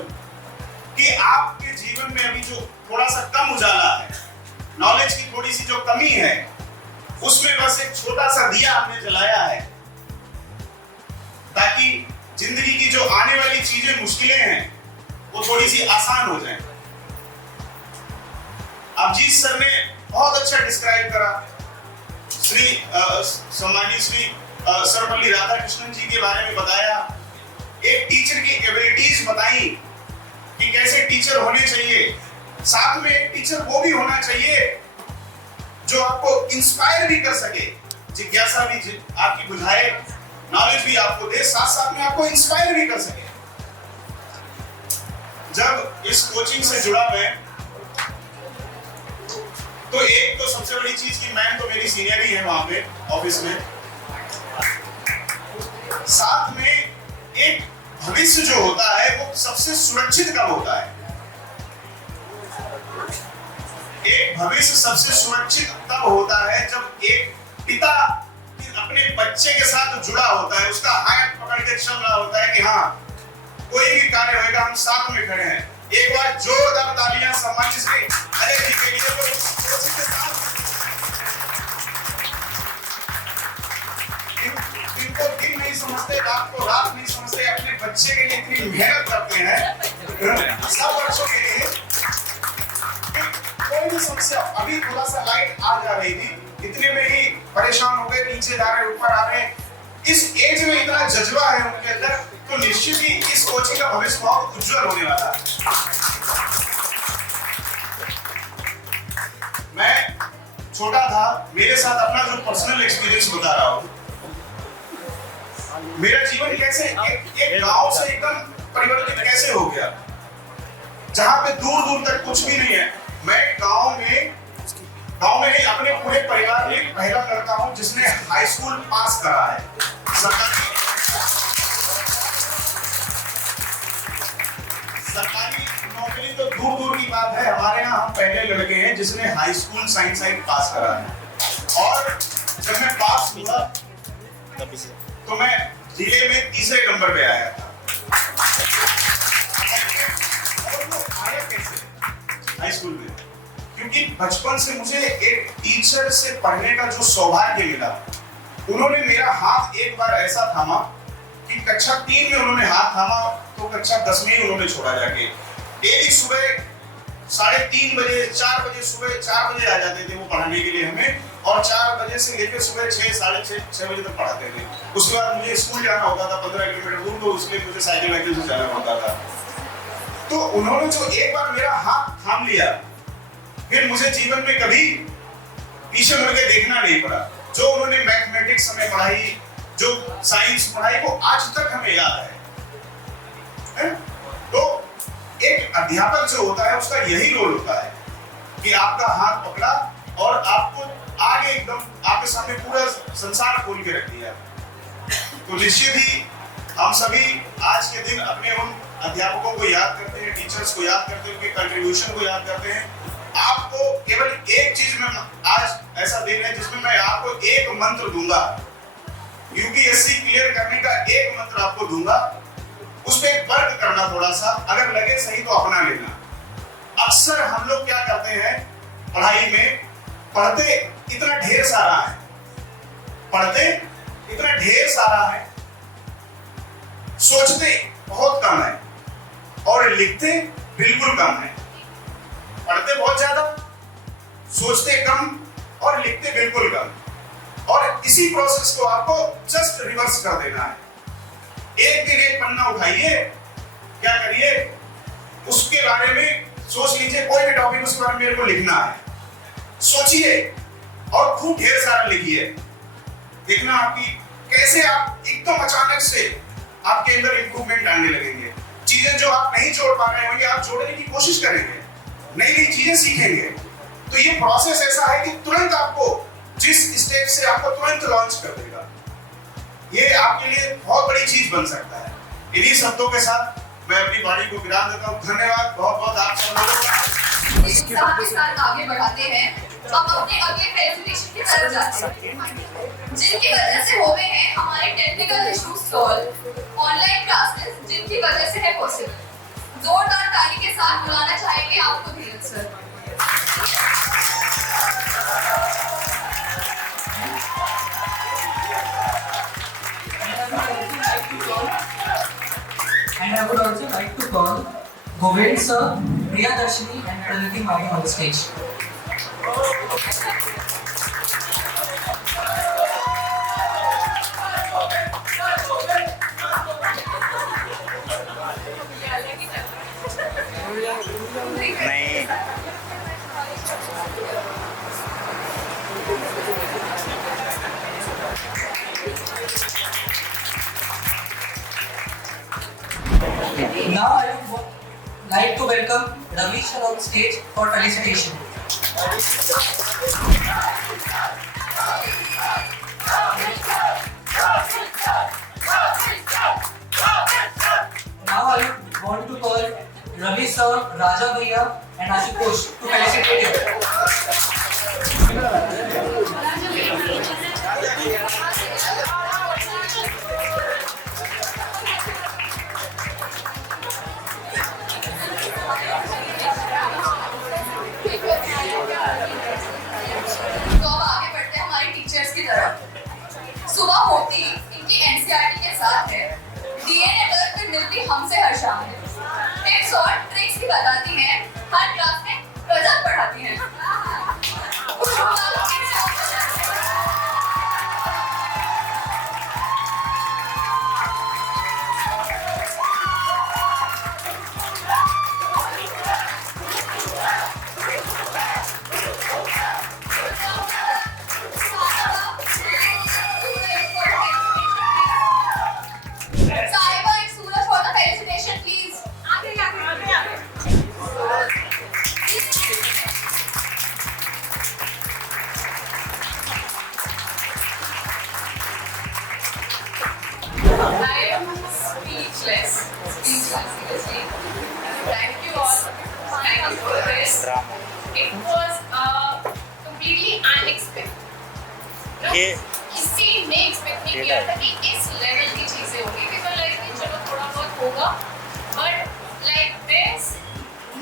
कि आपके जीवन में अभी जो थोड़ा सा कम उजाला है, नॉलेज की थोड़ी सी जो कमी है, उसमें बस एक छोटा सा दिया हमने जलाया है ताकि जिंदगी की जो आने वाली चीजें, मुश्किलें हैं, वो थोड़ी सी आसान हो जाए। अभिजीत सर ने बहुत अच्छा डिस्क्राइब करा, सम्मानित श्री सर्वपल्ली राधाकृष्णन जी के बारे में बताया, एक टीचर की एबिलिटीज बताई कि कैसे टीचर होने चाहिए। साथ में एक टीचर वो भी होना चाहिए जो आपको इंस्पायर भी कर सके, जिज्ञासा भी आपकी बुझाए, नॉलेज भी आपको दे, साथ साथ में आपको इंस्पायर भी कर सके। जब इस कोचिंग से जुड़ा मैं, तो एक तो सबसे बड़ी चीज की मैम तो मेरी सीनियर ही है वहां पे ऑफिस में, साथ में एक भविष्य जो होता है वो सबसे सुरक्षित कब होता है? एक भविष्य सबसे सुरक्षित तब होता है जब एक पिता अपने बच्चे के साथ जुड़ा होता है, उसका हाथ पकड़ के चल रहा होता है कि हाँ कोई भी कार्य होगा हम साथ में खड़े हैं। एक बार जोरदार तालियां सम्मानित श्री अजय जी के लिए। इनको दिन नहीं समझते, रात को रात नहीं समझते, अपने बच्चे के लिए इतनी मेहनत करते हैं सब वर्षों के लिए। कोई भी समस्या, अभी थोड़ा सा लाइट आ जा रही थी, इतने में ही परेशान हो गए, नीचे जा रहे ऊपर आ रहे। इस एज में इतना जज्बा है उनके अंदर, तो निश्चित ही इस कोचिंग का भविष्य बहुत उज्जवल होने वाला है। मैं छोटा था, मेरे साथ अपना जो पर्सनल एक्सपीरियंस बता रहा हूँ। मेरा जीवन कैसे एक गांव से एकदम परिवर्तित कैसे हो गया, जहां पे दूर दूर तक कुछ भी नहीं है। मैं गांव में नहीं, अपने पूरे परिवार में पहला लड़का हूं जिसने हाई स्कूल पास करा है। सरकारी नौकरी तो दूर दूर की बात है, हमारे यहाँ हम पहले लड़के हैं जिसने हाई स्कूल साइंस साइड पास करा है। और जब मैं पास हुआ तो मैं जिले में तीसरे नंबर पे आया था। और वो आया कैसे हाई स्कूल में? क्योंकि बचपन से मुझे एक टीचर से पढ़ने का जो सौभाग्य मिला, उन्होंने मेरा हाथ एक बार ऐसा थामा कि कक्षा 3 में उन्होंने हाथ थामा तो कक्षा 10 में ही उन्होंने छोड़ा जाके। डेली सुबह 3:30 बजे 4 बजे सुबह 4 बजे आ जाते थे वो पढ़ाने के लिए हमें, और 4 बजे से लेकर सुबह 6 साढ़े 6 बजे तक पढ़ाते थे। उसके बाद मुझे स्कूल जाना होता था 15 किलोमीटर दूर, तो उसके लिए मुझे साइकिल से जाना पड़ता था। तो उन्होंने जो एक बार मेरा हाथ थाम लिया, फिर मुझे जीवन में कभी पीछे मुड़ के देखना नहीं पड़ा। जो उन्होंने मैथमेटिक्स हमें पढ़ाई, जो साइंस पढ़ाई, वो आज तक हमें याद है? तो एक अध्यापक जो होता है उसका यही रोल होता है कि आपका हाथ पकड़ा और आपको आगे एकदम आपके सामने पूरा संसार खोल के रख दिया। तो निश्चित ही हम सभी आज के दिन अपने उन अध्यापकों को याद करते हैं, टीचर्स को याद करते हैं, उनके कंट्रीब्यूशन को याद करते हैं। आपको केवल एक चीज में आज ऐसा दिन है जिसमें मैं आपको एक मंत्र दूंगा, यूपीएससी क्लियर करने का एक मंत्र आपको दूंगा, उस पे वर्क करना थोड़ा सा, अगर लगे सही तो अपना लेना। अक्सर हम लोग क्या करते हैं पढ़ाई में, पढ़ते इतना ढेर सारा है, पढ़ते इतना ढेर सारा है, सोचते बहुत कम है और लिखते बिल्कुल कम है। पढ़ते बहुत ज्यादा, सोचते कम और लिखते बिल्कुल कम। और इसी प्रोसेस को आपको जस्ट रिवर्स कर देना है। एक दिन एक पन्ना उठाइए, क्या करिए, उसके बारे में सोच लीजिए, कोई भी टॉपिक उसके बारे में मेरे को लिखना है, सोचिए और खूब ढेर सारा लिखिए। देखना आपकी कैसे आप एकदम अचानक से आपके अंदर इंप्रूवमेंट आने लगेंगे। चीजें जो आप नहीं जोड़ पा रहे होंगे आप जोड़ने की कोशिश करेंगे, नई नई चीजें सीखेंगे। तो ये प्रोसेस ऐसा है कि तुरंत आपको जिस स्टेप से आपको तुरंत लॉन्च कर देगा, ये आपके लिए बहुत बड़ी चीज बन सकता है। इन्हीं शब्दों के साथ मैं अपनी वाणी को विराम देता हूँ। धन्यवाद बहुत बहुत आप सब लोगों का। के साथ आगे बढ़ाते हैं, हम अपने अगले प्रेजेंटेशन की तरफ जाते हैं, जिनकी वजह से हो गए हैं हमारे technical issues solve, online classes जिनकी वजह से है पॉसिबल। जोरदार ताली के साथ बुलाना चाहेंगे आपको धीरज sir. And I would also like to call Govind sir, Priyadarshini and Pranati Mari on the stage. welcome Ravi sir on stage for felicitation. Now I want to call Ravi sir, Raja Bhaiya and Ashutosh to felicitate him. तो अब आगे बढ़ते हैं हमारे teachers की तरफ। सुबह होती इनकी एनसीईआरटी के साथ है, डीएनए वर्क में मिलती हमसे हर शाम है, टिप्स और ट्रिक्स भी बताती हैं, हर क्लास में गजब पढ़ाती हैं। साहिबा एक सूरज फॉर द फेलिसिटेशन प्लीज। आगे आगे आगे आगे। I am speechless, seriously. Thank you all. Thank you for this. It was completely unexpected. किसी ने एक्सपेक्ट नहीं किया था कि इस लेवल की चीजें होंगी। People like कि चलो थोड़ा बहुत होगा, but like this,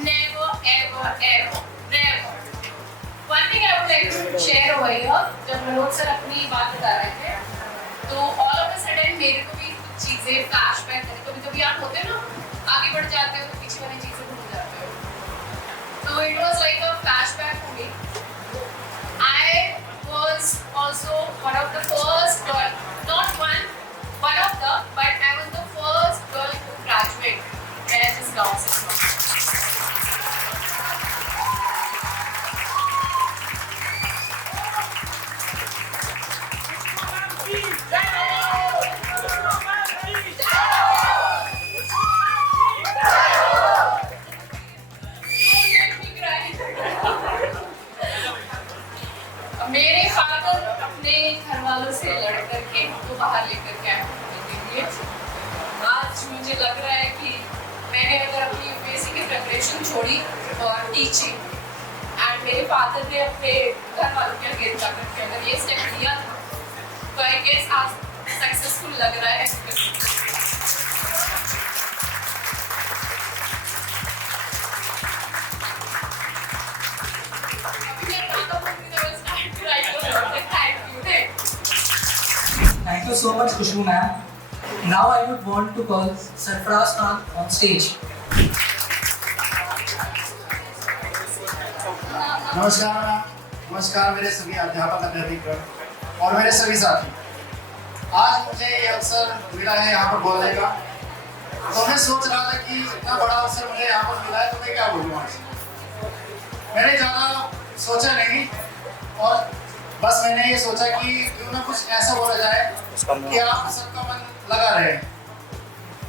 never ever ever never. One thing I would like to share over here, जब मनोज सर अपनी बात बता रहे थे, तो all of a sudden मेरे को भी कुछ चीजें flashback करी। कभी-कभी आप होते हैं ना, आगे बढ़ जाते हो तो पीछे वाली चीजें भूल जाते हो। So it was like a flashback for me. I was also one of the first girl, not one of the, but I was the first girl to graduate NHS Girls. मेरे फादर अपने घर वालों से लड़ करके हमको बाहर लेकर के आए के लिए। आज मुझे लग रहा है कि मैंने अगर अपनी यूपीएससी की प्रिपरेशन छोड़ी और टीचिंग एंड मेरे फादर ने अपने घर वालों के अगेंस्ट जाकर के अगर ये स्टेप लिया था तो आई गेस आज सक्सेसफुल लग रहा है। Thank you so much, Khushbu ma'am. Now I would want to call Sarfaraz Khan on stage. नमस्कार मेरे सभी अध्यापक अध्यापिका और मेरे सभी साथी। आज मुझे ये अवसर मिला है यहाँ पर बोलने का, तो मैं सोच रहा था कि इतना बड़ा अवसर मुझे यहाँ पर मिला है तो मैं क्या बोलूँ आज। मैंने ज़्यादा सोचा नहीं और बस मैंने ये सोचा कि क्यों ना कुछ ऐसा बोला जाए कि आप सबका मन लगा रहे।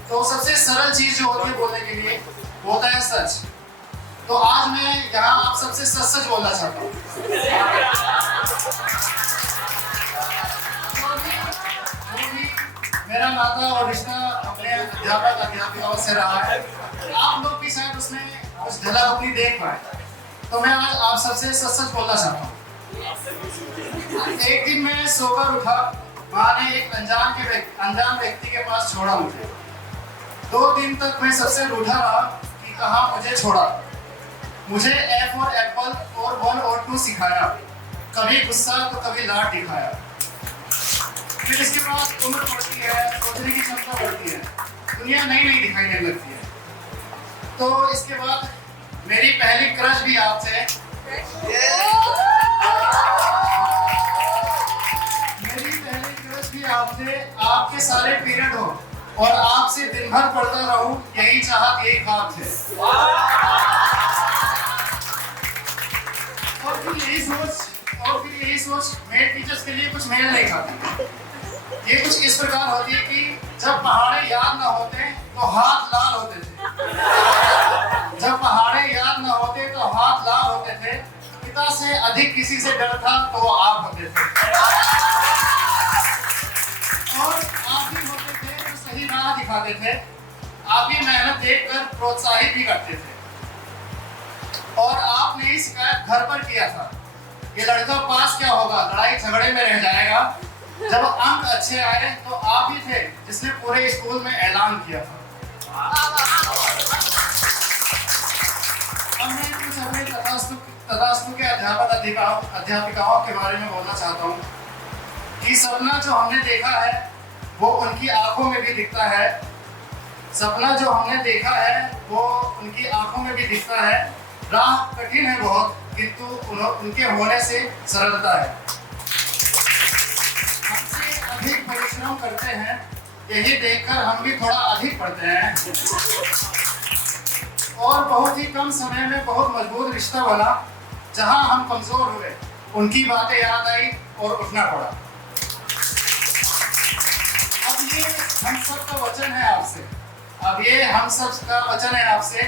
तो सबसे सरल चीज़ जो होती है बोलने के लिए वो होता है सच। तो आज मैं यहाँ आप सबसे सच बोलना चाहता हूँ। मेरा नाता और रिश्ता अपने अध्यापक अध्यापिकाओं से रहा है। आप लोग भी शायद उसमें कुछ झलक अपनी देख पाए। तो मैं आज आप सबसे सच बोलना चाहता हूँ। एक दिन मैं सोकर उठा, माँ ने एक अनजान व्यक्ति के पास छोड़ा मुझे। 2 दिन तक मैं सबसे रूठा रहा कि कहाँ मुझे छोड़ा। मुझे A for एप्पल और 1 और 2 सिखाया, कभी गुस्सा तो कभी लाड दिखाया। फिर इसके बाद उम्र बढ़ती है, सोचने की क्षमता बढ़ती है, दुनिया नई नई दिखाई देने लगती है। तो इसके बाद मेरी पहली क्रश भी आपसे आपसे आपके सारे पीरियड हो और आपसे दिन भर पढ़ता रहूं, यही चाहत यही ख्वाब थे। और फिर यही सोच मेल टीचर्स के लिए कुछ मेल नहीं खाती। ये कुछ इस प्रकार होती है कि जब पहाड़े याद ना होते तो हाथ लाल होते थे। जब पहाड़े याद न होते तो हाथ लाल होते थे, पिता से अधिक किसी से डर था तो वो आप होते थे, और आप ही होते थे जो सही राह दिखाते थे, आप ही मेहनत देखकर प्रोत्साहित भी करते थे। और आपने ही शिकायत घर पर किया था, ये लड़का पास क्या होगा, लड़ाई झगड़े में रह जाएगा। जब अंक अच्छे आए तो आप ही थे जिसने पूरे स्कूल में ऐलान किया था। अब मैं कुछ अपने तथास्तु के अध्यापिकाओं के बारे में बोलना चाहता हूँ कि सपना जो हमने देखा है वो उनकी आंखों में भी दिखता है, सपना जो हमने देखा है वो उनकी आंखों में भी दिखता है। राह कठिन है बहुत, किंतु उनके होने से सरलता है। हमसे अधिक परिश्रम करते हैं, यही देखकर हम भी थोड़ा अधिक पढ़ते हैं, और बहुत ही कम समय में बहुत मजबूत रिश्ता बना। जहां हम कमजोर हुए उनकी बातें याद आई और उठना पड़ा। अब ये हम सब का वचन है आपसे,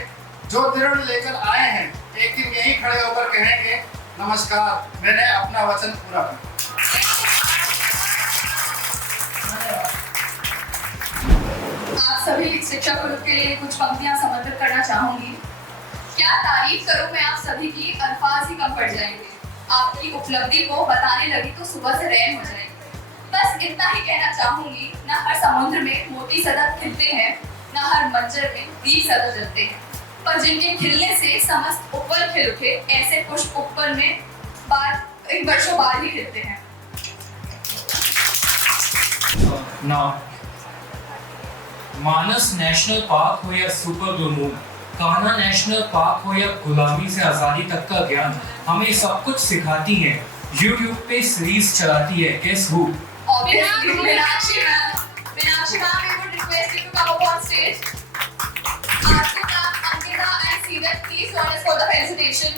जो दृढ़ लेकर आए हैं, एक दिन यही खड़े होकर कहेंगे नमस्कार, मैंने अपना वचन पूरा किया। आप सभी शिक्षक ग्रुप के लिए कुछ पंक्तियां समर्पित करना चाहूंगी। क्या तारीफ करूं मैं आप सभी की, अल्फाज ही कम पड़ जाएंगे। आपकी उपलब्धि को बताने लगी तो सुबह से रैन हो जाएंगे। बस इतना ही कहना चाहूंगी, न हर समुद्र में मोती सदा खिलते हैं, न हर मंजर में दीप सदा जलते हैं, पर जिनके खिलने से समस्त उपवन खिल उठे, ऐसे पुष्प उपवन में वर्षों बाद ही खिलते हैं। Now, मानस नेशनल पार्क हो या super blue moon, Kanha national park हो या गुलामी से आजादी तक का ज्ञान हमें सब कुछ सिखाती है। YouTube पे सीरीज चलाती है Guess Who? Obviously, Meenakshi ma'am, we would request you to come up on stage. Artu ma'am, Ankita and Seerat, please join us for the felicitation.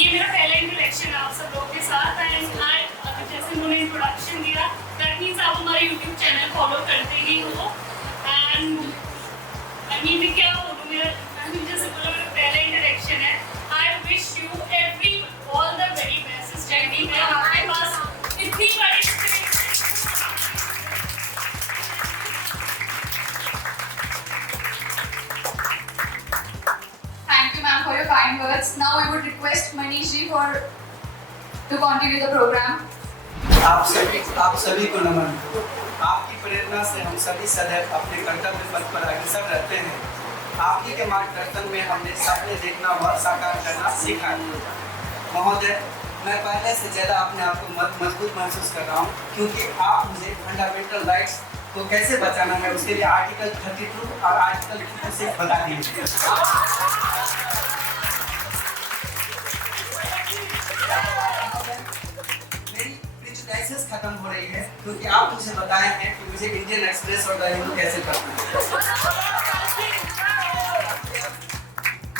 ये मेरा पहला इंट्रोडक्शन है आप सब लोग के साथ, एंड जैसे उन्होंने इंट्रोडक्शन दिया, दैट मीन्स आप हमारा यूट्यूब चैनल फॉलो करते ही हो। एंड आई मीन क्या बोलूँ, मेरा जैसे बोला मेरा पहला इंट्रोडक्शन है। I wish you every all the very best इस जर्नी में। हमारे पास इतनी बड़ी Thank you ma'am for your kind words. Now we would request Manish ji to continue the program. आप सभी को नमन। आपकी प्रेरणा से हम सभी सदैव अपने कर्तव्य पथ पर अग्रसर रहते हैं। आप ही के मार्गदर्शन में हमने सपने देखना व साकार करना सीखा। महोदय, मैं पहले से ज़्यादा अपने आप को मजबूत महसूस कर रहा हूँ, क्योंकि आप मुझे फंडामेंटल राइट्स को कैसे बचाना है उसके लिए आर्टिकल 32 और आर्टिकल 56 बता दीजिए। मेरी प्रिजुडाइसेस खत्म हो रही है, क्योंकि आप मुझे बताए हैं कि मुझे इंडियन एक्सप्रेस और द हिंदू कैसे करना है।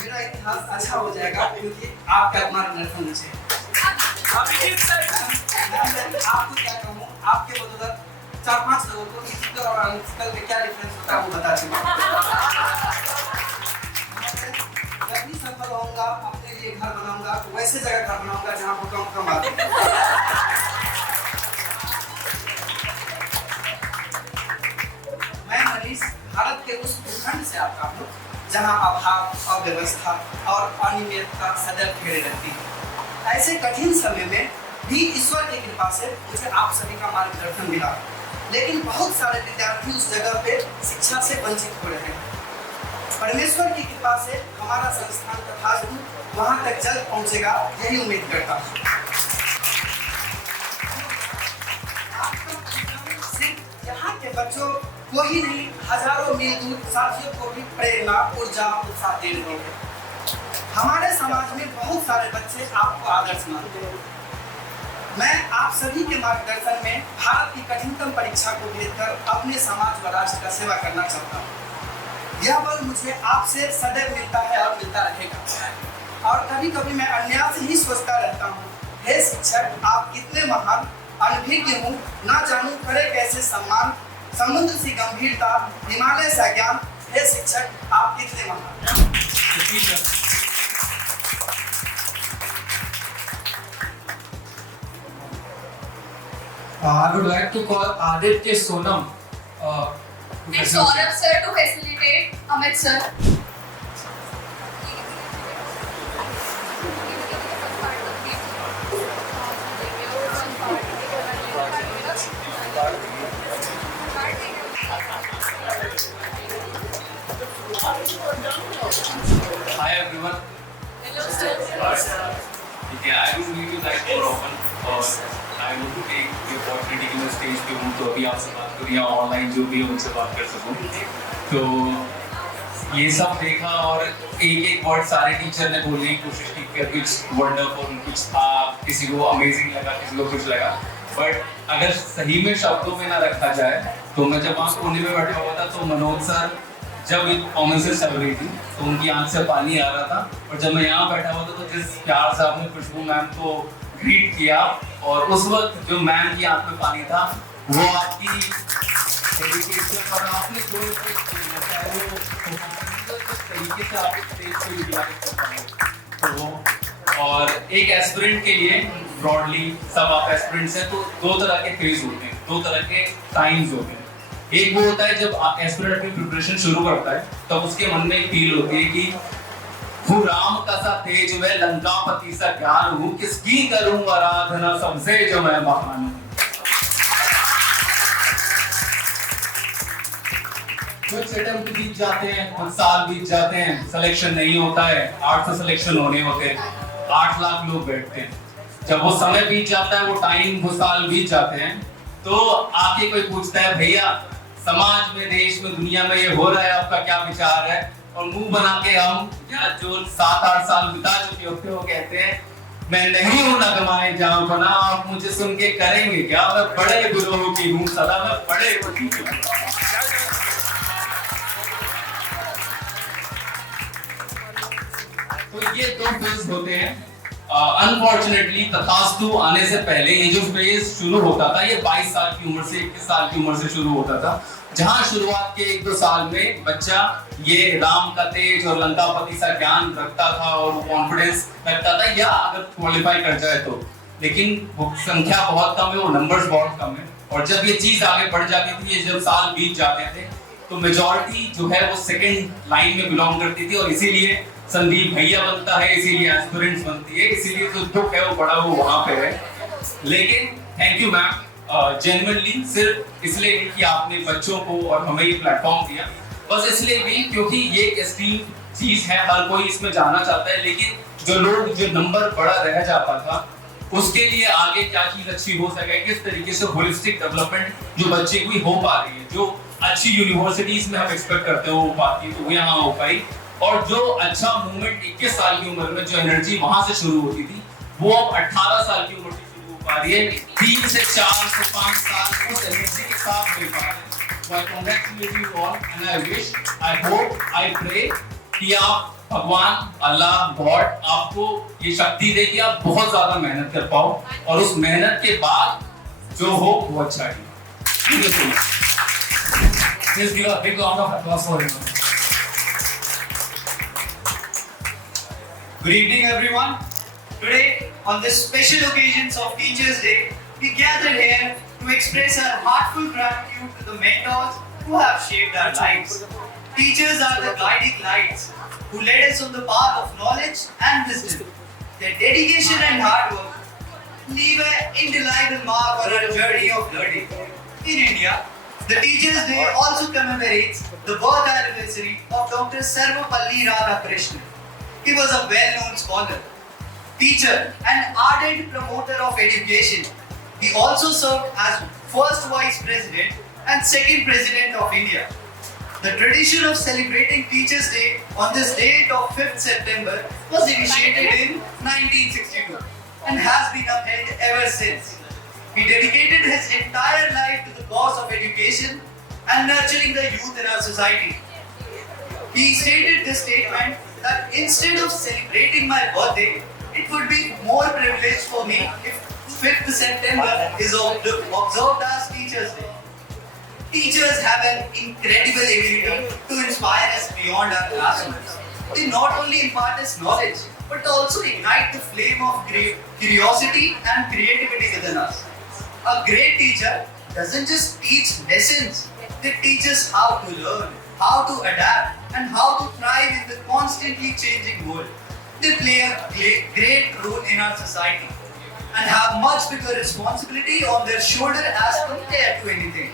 मेरा इतिहास अच्छा हो जाएगा, क्योंकि आपका मार्गदर्शन मुझे। आपको क्या कहूँ, आपके बदौलत 4-5 लोगों को फिजिकल और अनफिजिकल में क्या डिफरेंस होता है वो बता दूंगा। जब भी सफल होऊंगा, अपने लिए घर बनाऊंगा, तो वैसे जगह घर बनाऊंगा जहाँ भूकंप कम आते हैं। मैं मनीष भारत के उस भूखंड से आता हूँ जहाँ अभाव, अव्यवस्था और अनियमितता सदैव घेरे रहती है। ऐसे कठिन समय में भी ईश्वर की कृपा से मुझे आप सभी का मार्गदर्शन मिला, लेकिन बहुत सारे विद्यार्थी उस जगह पे शिक्षा से वंचित हो रहे हैं। परमेश्वर की कृपा से हमारा संस्थान तथास्तु वहां तक जल्द पहुंचेगा, यही उम्मीद करता हूँ। सिर्फ यहाँ के बच्चों को ही नहीं, हजारों मील दूर साथियों को भी प्रेरणा, ऊर्जा, उत्साह दे रहे हैं। हमारे समाज में बहुत सारे बच्चे आपको आदर्श मानते हैं। मैं आप सभी के मार्गदर्शन में भारत की कठिनतम परीक्षा को भेजकर अपने समाज व राष्ट्र का सेवा करना चाहता हूँ। यह बल मुझे आपसे सदैव मिलता है और मिलता रहेगा। और कभी कभी मैं अन्याय से ही सोचता रहता हूँ, हे शिक्षक आप कितने महान, अनभिज्ञ हूँ, ना जानूं करे कैसे सम्मान, समुद्र सी गंभीरता, हिमालय सा ज्ञान, हे शिक्षक आप कितने महान। I would like to call Aditya Sonam. And Saurabh sir to facilitate Amit sir. Hi everyone. Hello sir. Okay, I don't need to like more often और I want to take the opportunity कि मैं stage पे हूँ तो अभी आपसे बात करूँ या ऑनलाइन जो भी है उनसे बात कर सकूँ। तो ये सब देखा और एक वर्ड सारे टीचर ने बोलने की कोशिश की कि कुछ वंडरफुल कुछ था, किसी को अमेजिंग लगा, किसी को कुछ लगा, बट अगर सही में शब्दों में ना रखा जाए तो मैं जब वहाँ कोने में बैठा हुआ था तो मनोज सर जब परफॉर्मेंसेस चल रही थी तो उनकी आंख से पानी आ रहा था, और जब मैं यहाँ बैठा हुआ था तो जिस प्यार से आपने खुशबू मैम को ग्रीट किया और उस वक्त जो मैम की आंख में पानी था वो आपकी डेडिकेशन और आपने जो तरीके से आप स्टेज पे यूटिलाइज कर पाए तो। और एक एस्पिरेंट के लिए ब्रॉडली सब आप एस्पिरेंट्स हैं तो दो तरह के फेज होते हैं, दो तरह के टाइम्स होते हैं। एक वो होता है जब एस्पिरेंट अपनी प्रिपरेशन शुरू करता है तब उसके मन में एक फील होती है कि हूँ राम का सा तेज मैं लंकापति सा ज्ञान हूँ, किसकी करूँ आराधना सबसे जो मैं महान हूँ। कुछ अटेम्प्ट बीत जाते हैं, कुछ साल बीत जाते हैं, सिलेक्शन नहीं होता है, 8 से सिलेक्शन होने होते हैं, 8 लाख लोग बैठते हैं। जब वो समय बीत जाता है, वो टाइम वो साल बीत जाते हैं तो आके कोई पूछता है भैया समाज में देश में दुनिया में ये हो रहा है आपका क्या विचार है, और मुंह बना के हम जो 7-8 साल बिता चुके होते हैं वो कहते हैं मैं नहीं हूं नगमाए जाऊं बना, आप मुझे सुन के करेंगे क्या, मैं बड़े गुरुओं की हूं सदा, मैं बड़े गुरु की हूं। तो ये दो फेज होते हैं। अनफॉर्चुनेटली तथास्तु आने से पहले ये जो फेज शुरू होता था ये 22 साल की उम्र से 21 साल की उम्र से शुरू होता था, जहां शुरुआत के 1-2 साल में बच्चा ये राम का तेज और लंकापति सा ज्ञान रखता था और कॉन्फिडेंस रखता था या अगर क्वालिफाई कर जाए तो, लेकिन वो संख्या बहुत कम है, वो नंबर्स बहुत कम है। और जब ये चीज आगे बढ़ जाती थी, ये जब साल बीत जाते थे तो मेजॉरिटी जो है वो सेकंड लाइन में बिलोंग करती थी और इसीलिए संदीप भैया बनता है, इसीलिए एस्पिरेंट्स बनती है, इसीलिए जो दुख है वो बड़ा वो वहां पे है। लेकिन थैंक यू मैम, जेन्युइनली सिर्फ इसलिए नहीं कि आपने बच्चों को और हमें ये प्लेटफॉर्म दिया, बस इसलिए भी क्योंकि ये एक एक्सट्रीम चीज है, हर कोई इसमें जाना चाहता है, लेकिन जो नंबर बड़ा रह जाता था उसके लिए आगे क्या चीज अच्छी हो सके, किस तरीके से होलिस्टिक डेवलपमेंट जो बच्चे की हो पा रही है, जो अच्छी यूनिवर्सिटीज में हम एक्सपेक्ट करते हो पाती है तो वो यहाँ हो पाई, और जो अच्छा मूवमेंट 21 साल की उम्र में जो एनर्जी वहां से शुरू होती थी वो अब 18 साल की उम्र से शुरू हो पा रही है, 3 से 4 से 5 साल उस एनर्जी के साथ मिल पा रहे हैं। So I congratulate you all and I wish, I hope, I pray कि आप भगवान अल्लाह गॉड आपको ये शक्ति दे कि आप बहुत ज्यादा मेहनत कर पाओ और उस मेहनत के बाद जो हो वो अच्छा है। Thank you so much. Please give a big round of applause for him. Good evening, everyone. Today, on this special occasion of Teachers' Day, we gathered here to express our heartfelt gratitude to the mentors who have shaped our lives. Teachers are the guiding lights who led us on the path of knowledge and wisdom. Their dedication and hard work leave an indelible mark on our journey of learning. In India, the Teachers' Day also commemorates the birth anniversary of Dr. Sarvapalli Radhakrishnan. He was a well-known scholar, teacher, and ardent promoter of education. He also served as first Vice President and second President of India. The tradition of celebrating Teachers' Day on this date of 5th September was initiated in 1962 and has been upheld ever since. He dedicated his entire life to the cause of education and nurturing the youth in our society. He stated this statement that instead of celebrating my birthday, it would be more privileged for me if 5th September is observed as Teachers' Day. Teachers have an incredible ability to inspire us beyond our classrooms. They not only impart us knowledge, but also ignite the flame of curiosity and creativity within us. A great teacher doesn't just teach lessons, they teach us how to learn, how to adapt, and how to thrive in the constantly changing world. They play a great role in our society and have much bigger responsibility on their shoulder as compared to anything.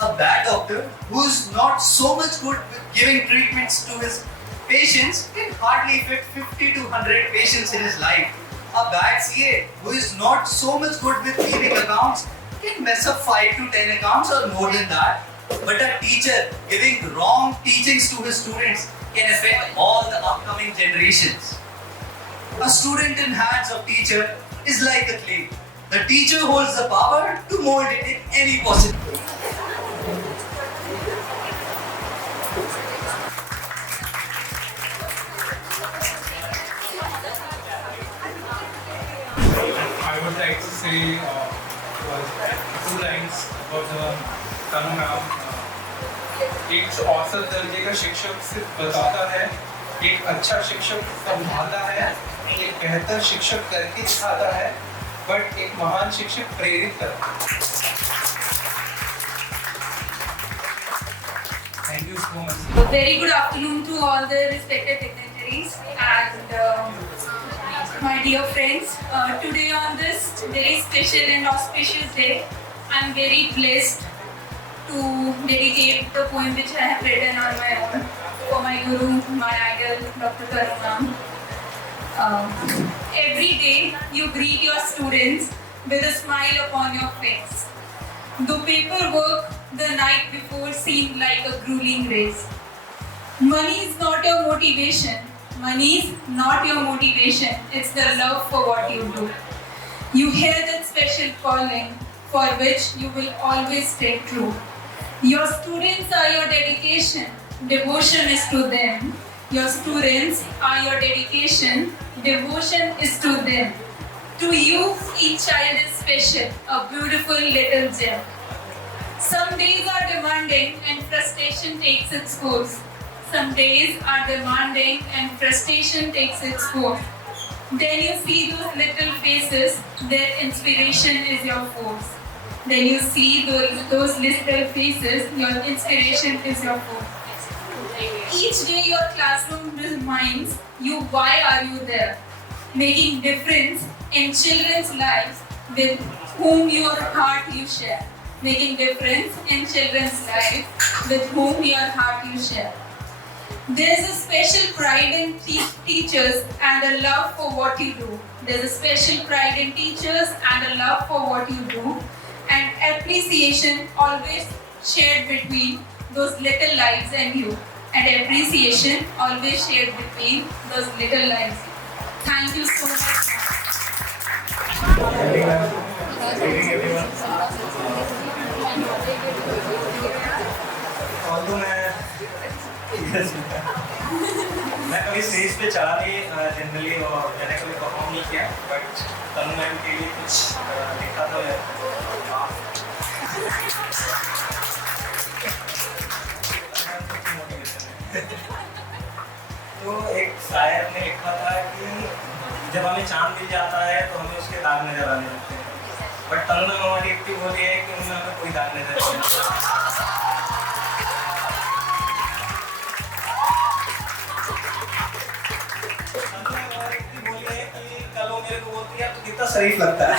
A bad doctor who is not so much good with giving treatments to his patients can hardly fit 50 to 100 patients in his life. A bad CA who is not so much good with keeping accounts can mess up 5 to 10 accounts or more than that. But a teacher giving wrong teachings to his students can affect all the upcoming generations. A student in hands of teacher is like a clay. The teacher holds the power to mold it in any possible. I would like to say two lines about the Tanu ma'am. एक औसत दर्जे का शिक्षक सिर्फ बताता है, एक अच्छा शिक्षक संभालता है, एक बेहतर शिक्षक करके दिखाता है, बट एक महान शिक्षक प्रेरित करता है. Thank you so much. A very good afternoon to all the respected dignitaries and my dear friends. Today on this very special and auspicious day, I am very blessed to dedicate the poem which I have written on my own for my guru, my idol, Dr. Karunam. Every day you greet your students with a smile upon your face. The paperwork the night before seemed like a grueling race. Money is not your motivation. Money is not your motivation. It's the love for what you do. You hear that special calling for which you will always stay true. Your students are your dedication. Devotion is to them. Your students are your dedication. Devotion is to them. To you, each child is special, a beautiful little gem. Some days are demanding and frustration takes its course. Some days are demanding and frustration takes its course. Then you see those little faces, their inspiration is your force. Then you see those little faces, your inspiration is your force. Each day your classroom reminds you why are you there, making difference in children's lives with whom your heart you share. Making difference in children's lives with whom your heart you share. There's a special pride in teachers and a love for what you do. There's a special pride in teachers and a love for what you do, and appreciation always shared between those little lives and you. And appreciation always shared between those little lives. Thank you so much. मैं कभी stage पे चढ़ा नहीं generally, और मैंने कभी perform नहीं किया, बट तनु मैम के लिए कुछ लिखा था. तो एक शायर ने लिखा था कि जब हमें चांद मिल जाता है तो हमें उसके दाग नजर आने लगते हैं, बट तनु मैम हमारी इतनी बोली है कि उनमें हमें कोई दाग नजर नहीं आता. कितना शरीफ लगता है.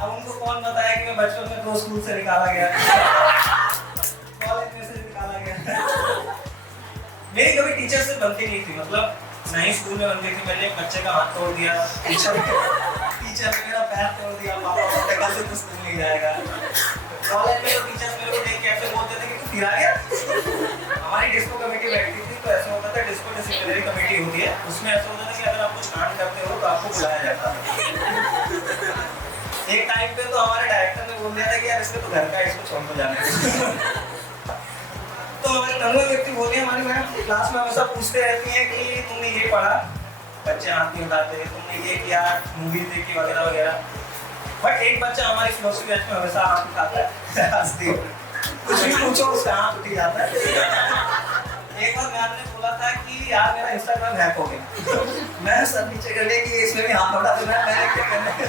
अब उनको कौन बताया कि मैं बचपन में 2 स्कूल से निकाला गया, कॉलेज में से निकाला गया. मेरी कभी टीचर से बनती नहीं थी, मतलब ना ही स्कूल में बनती थी. मैंने एक बच्चे का हाथ तोड़ दिया, टीचर ने मेरा पैर तोड़ दिया, पापा बोलते कल से कुछ नहीं जाएगा. कॉलेज में तो टीचर्स मेरे को देख के ऐसे बोलते थे कि तू फिरा गया. हमारी डिस्को कमेटी बैठती थी, तो ऐसा होता था, डिस्को डिसिप्लिनरी कमेटी होती है, उसमें ऐसा होता था कि अगर आप कुछ कांड करते हो तो आपको बुलाया जाता है. एक टाइम पे तो हमारे डायरेक्टर ने बोल दिया था कि यार इसके तो घर का, इसको छोड़ दो जाने. तो तनु व्यक्ति बोली हमारी मैम क्लास में हमेशा पूछते रहती हैं कि तुमने ये पढ़ा, बच्चे हाथ नहीं उठाते, तुमने ये किया, मूवी देखी वगैरह वगैरह। बट एक बच्चा हमारी फिलोसफी बैच में हमेशा हाथ उठाता है, हंसती है, कुछ भी पूछो उसका हाथ उठ जाता है। एक बार मैम ने बोला था कि यार मेरा इंस्टाग्राम हैक हो गया। मैं सब नीचे कर लिया कि इसमें भी हाथ उठा, तो मैंने क्या करना है।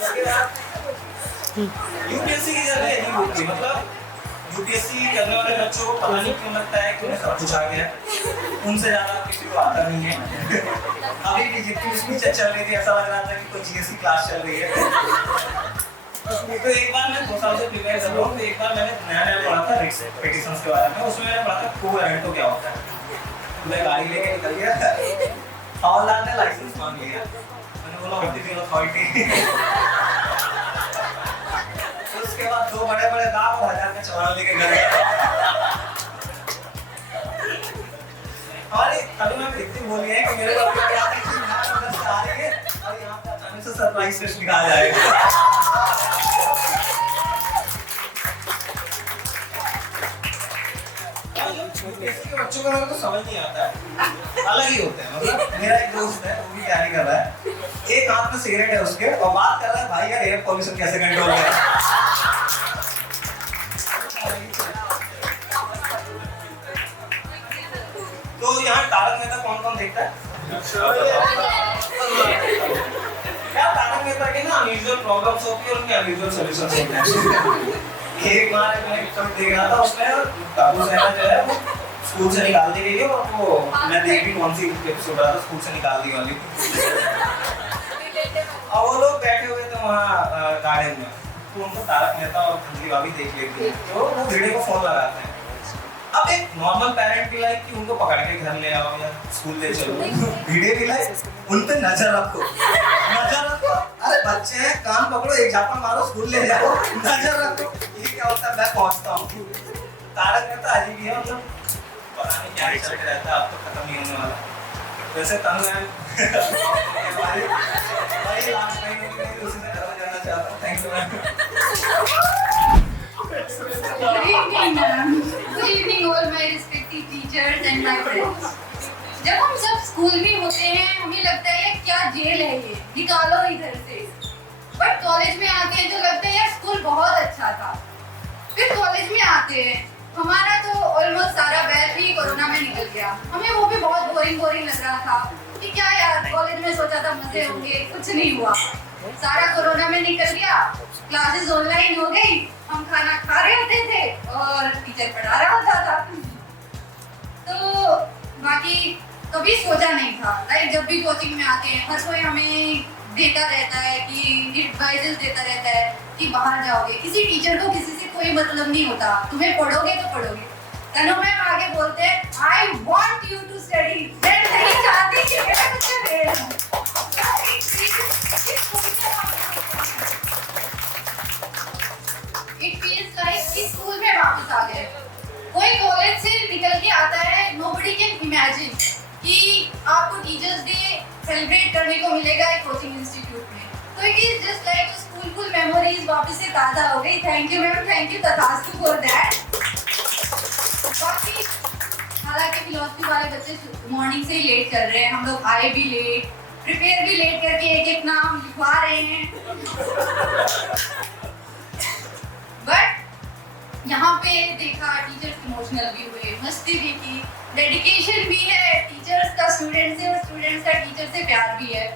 इसके बाद यूपीएससी की जगह यही होती है, मतलब यूपीएससी करने वाले बच्चों को पता नहीं क्यों लगता है कि उन्हें सब कुछ आ गया, उनसे ज्यादा किसी को आता नहीं है। अभी भी जितनी स्पीच चल रही थी ऐसा लग रहा था कि कोई जीएससी क्लास चल रही है। तो एक बार मैं 2 साल से प्रिपेयर कर रहा हूँ, तो एक बार मैंने नया पढ़ा था रिक्स पिटिशंस के बारे में, उसमें मैंने पढ़ा था को एवेंटो क्या होता है। मैं गाड़ी लेके निकल गया, हवलदार ने लाइसेंस मांग लिया, मैंने बोला ऑब्जेक्टिव अथॉरिटी। उसके बाद 2 बड़े-बड़े दाग और 1000 का चावल लेके घर गया। हमारी तभी मैं इतनी बोली है कि मेरे को क्या याद है कि यहाँ उधर से आ रही है और यहाँ पे अचानक से सरप्राइज टेस्ट निकाल जाएगा। यूपीएससी के बच्चों का मेरे को समझ नहीं आता है, अलग ही होते हैं। मतलब मेरा एक दोस्त है, वो भी तैयारी कर रहा है, एक हाथ में सिगरेट है उसके और बात कर रहा है भाई यार एयर पॉल्यूशन कैसे कंट्रोल करें। तो यहाँ तारक मेहता कौन-कौन देखता है? यार तारक मेहता के ना अनयूजुअल प्रॉब्लम्स होती है और उनके अनयूजुअल सॉल्यूशंस होते हैं। एक बार मैं एपिसोड देख रहा था, उसमें बाबू सेना जो है वो स्कूल से निकाल दी गई और वो मैं देख भी कौन सी एपिसोड रहा था, स्कूल से निकाल दी वाली। और वो लोग बैठे हुए थे वहाँ गार्डन में, तो उनको तारक मेहता और धंधली भाभी देख लेती है, तो वो भिड़े को फोन लगाते हैं। अब एक नॉर्मल पेरेंट की लाइफ कि उनको पकड़ के घर ले आओ या स्कूल ले चलो, भिड़े की लाइफ उन पे नजर रखो, नजर रखो। अरे बच्चे हैं, कान पकड़ो, एक झापा मारो, स्कूल ले जाओ, नजर रखो। ये क्या होता है, मैं पहुंचता हूँ। तारक मेहता अजीब ही है, मतलब पता नहीं क्या ही चल के रहता है, अब तो खत्म नहीं होने वाला। वैसे तनु है भाई लास्ट टाइम उसी से करवा जाना चाहता हूँ। Thank you ma'am. Good evening, ma'am. Good evening, all my respected teachers and my friends. जब हम सब स्कूल में होते हैं, हमें लगता है क्या जेल है ये, निकालो इधर से। बट कॉलेज में आते हैं तो लगता है यार स्कूल बहुत अच्छा था। फिर कॉलेज में आते हैं, हमारा तो ऑलमोस्ट सारा बैच ही कोरोना में निकल गया। हमें वो भी बहुत बोरिंग लग रहा था कि क्या यार कॉलेज में सोचा था मजे होंगे, कुछ नहीं हुआ। सारा कोरोना में निकल गया, क्लासेस ऑनलाइन हो गई, हम खाना खा रहे होते थे और टीचर पढ़ा रहा होता था। तो बाकी कभी सोचा नहीं था, लाइक जब भी कोचिंग में आते हैं हर कोई हमें देता रहता है कि एडवाइसेस देता रहता है कि बाहर जाओगे, किसी टीचर को किसी से कोई मतलब नहीं होता, तुम्हें पढ़ोगे तो पढ़ोगे। तनु मैम आगे बोलते हैं I want you to study, मैं नहीं चाहती कि मेरा बच्चा फेल हो। It feels like कि स्कूल में वापस आ गए। कोई कॉलेज से निकल के आता है, nobody can imagine कि आपको टीचर्स डे सेलिब्रेट करने को मिलेगा एक कोचिंग इंस्टीट्यूट में। तो it is just like school memories वापस से ताज़ा हो गई। Thank you ma'am, thank you तथास्तु फॉर दैट। बाकी हालांकि फिलोसफी वाले बच्चे मॉर्निंग से ही लेट कर रहे हैं, हम लोग आए भी लेट, प्रिपेयर भी लेट करके एक नाम लिखवा रहे हैं। बट यहाँ पे देखा टीचर्स इमोशनल भी हुए, मस्ती भी की, डेडिकेशन भी है टीचर्स का स्टूडेंट से और स्टूडेंट्स का टीचर से प्यार भी है।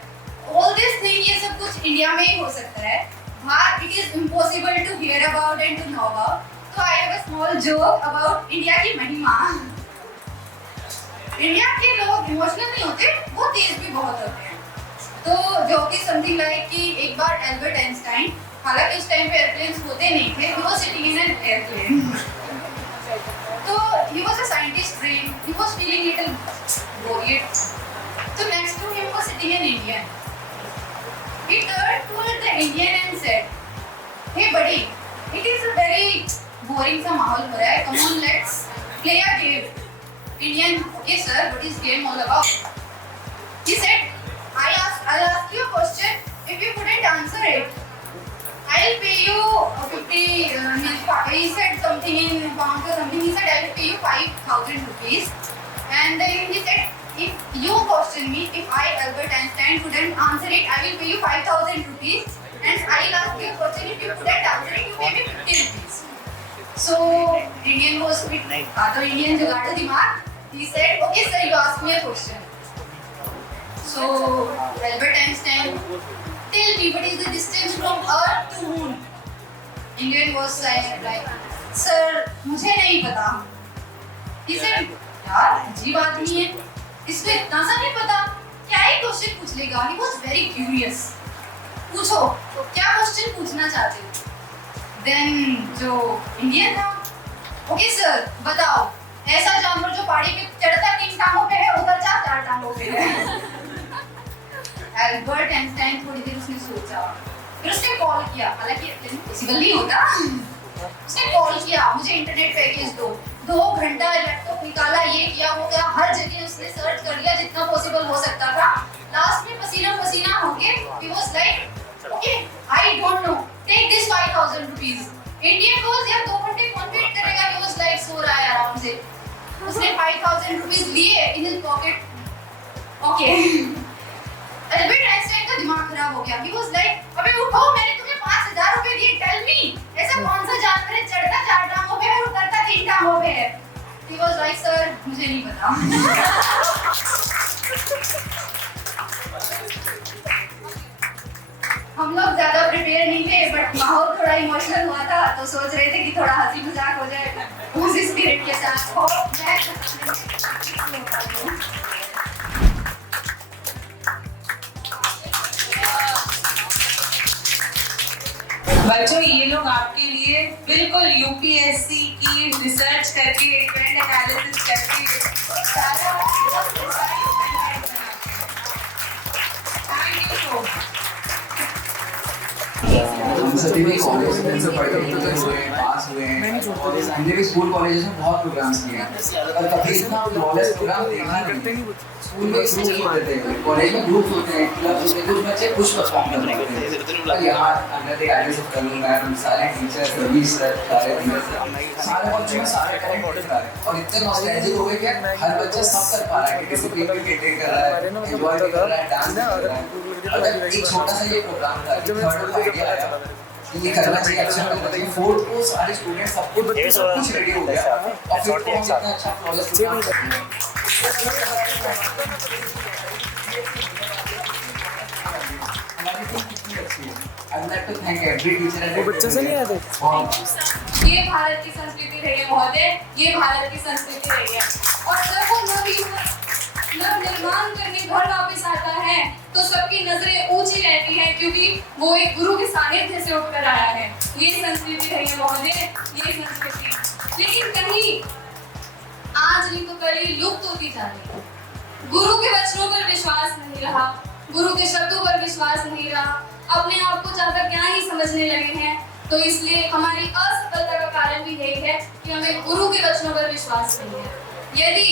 ऑल दिस थिंग ये सब कुछ इंडिया में ही हो सकता है, बाहर it is impossible to hear about and to know about. तो I have a small joke about India की महिमा। इंडिया के लोग इमोशनल नहीं होते, वो तेज भी बहुत होते हैं। तो जोक इज समथिंग लाइक कि एक बार एल्बर्ट आइंस्टाइन, हालांकि उस टाइम पे एयरप्लेन्स होते नहीं थे, he was sitting in an airplane. तो he was a scientist brain, he was feeling little worried. So next to him was sitting an Indian. He turned toward the Indian and said, "Hey buddy, it is a very boring सा माहौल हो रहा है, come on let's play a game." Indian, okay sir, what is game all about? He said, I'll ask you a question, if you couldn't answer it, I'll pay you 50 he said something found the company. He said, I will pay you 5,000 rupees. And he said, if you question me, if I, Albert Einstein, couldn't answer it, I will pay you 5,000 rupees. And I will ask you a question, if you couldn't answer it, you pay me 50 rupees. So Indian was with other Indian जुगाड़ू दिमाग. He said, okay sir, you ask me a question. So Albert Einstein, tell me what is the distance from Earth to Moon? Indian was saying like, sir, मुझे नहीं पता. He said, यार अजीब आदमी है, इसको इतना सा नहीं पता, क्या ही क्वेश्चन पूछ लेगा. He was very curious. पूछो, क्या क्वेश्चन पूछना चाहते हो? Then जो इंडियन था, ओके सर बताओ, ऐसा जानवर जो पहाड़ी पे चढ़ता 3 टांगों पे है, उतरता 4 टांगों पे है. एल्बर्ट आइंस्टाइन थोड़ी देर उसने सोचा, फिर उसने कॉल किया. हालांकि पॉसिबल नहीं होता. उसने कॉल किया, मुझे इंटरनेट पैकेज दो. 2 घंटा लैपटॉप निकाला, ये किया वो किया, हर जगह उसने सर्च कर लिया जितना पॉसिबल हो सकता था. लास्ट में पसीना पसीना हो गए. He was like, okay I don't know, take this 5,000 rupees. Indian बोल यार 2 घंटे कौन वेट करेगा. ही वाज लाइक, सो रहा है आराम से. उसने 5,000 रुपीस लिए in his pocket. Okay Albert Einstein का दिमाग खराब हो गया. ही वाज लाइक, अबे उठो, मैंने तुम्हें 5,000 रुपए दिए, टेल मी ऐसा कौन सा जानवर है चढ़ता 4 टांगों पे और उतरता 3 टांगों पे है. ही वाज लाइक, सर मुझे नहीं पता. हम लोग ज्यादा प्रिपेयर नहीं थे, बट माहौल थोड़ा इमोशनल हुआ था, तो सोच रहे थे कि थोड़ा हंसी मजाक हो जाए उस स्पिरिट के साथ. हो बच्चों, ये लोग आपके लिए बिल्कुल यूपीएससी की रिसर्च करके, ट्रेंड एनालिसिस करके सारा हम सभी भी कॉलेज से पढ़े हुए हैं, पास हुए हैं, और हमने भी स्कूल कॉलेजेस में बहुत प्रोग्राम्स किए हैं, और कभी इतना फ्लॉलेस प्रोग्राम देखा नहीं. स्कूल में ग्रुप्स होते हैं, कॉलेज में ग्रुप्स होते हैं, क्लब्स होते हैं, कुछ बच्चे कुछ परफॉर्म करते हैं. और यहाँ under the guidance of Karun ma'am, सारे टीचर्स, रवि सर, सारे टीचर्स, सारे बच्चों में सारे टैलेंट दिखा रहे हैं. और इतने नॉस्टैल्जिक हो गए कि हर बच्चा सब कर पा रहा है, डिसिप्लिन भी मेंटेन कर रहा है, एंजॉय भी कर रहा है, डांस भी कर रहा है. और जब एक छोटा सा ये प्रोग्राम था, थर्ड आइडिया आया ये करना चाहिए, अच्छा करना चाहिए. 4th को सारे स्टूडेंट्स सब कुछ रेडी हो गया, और फिर को हम इतना अच्छा फ्लॉलेस प्रोग्राम कर रहे हैं. हमारी टीम कितनी अच्छी है. I would like to thank every teacher and बच्चे से नहीं आते. ये भारत की संस्कृति रही है महोदय, ये भारत की संस्कृति रही है. और जब वो नवनिर्माण करके घर वापस आता है तो सबकी नजरें ऊंची रहती हैं, क्योंकि वो एक गुरु के सानिध्य से उठकर आया है. ये संस्कृति रही है महोदय, ये संस्कृति. लेकिन कहीं आज नहीं तो कल ये लुप्त होती जा रही है. गुरु के वचनों पर विश्वास नहीं रहा, गुरु के शब्दों पर विश्वास नहीं रहा, अपने आप को ज्यादा क्या ही समझने लगे हैं. तो इसलिए हमारी असफलता का कारण भी यही है कि हमें गुरु के वचनों पर विश्वास नहीं है. यदि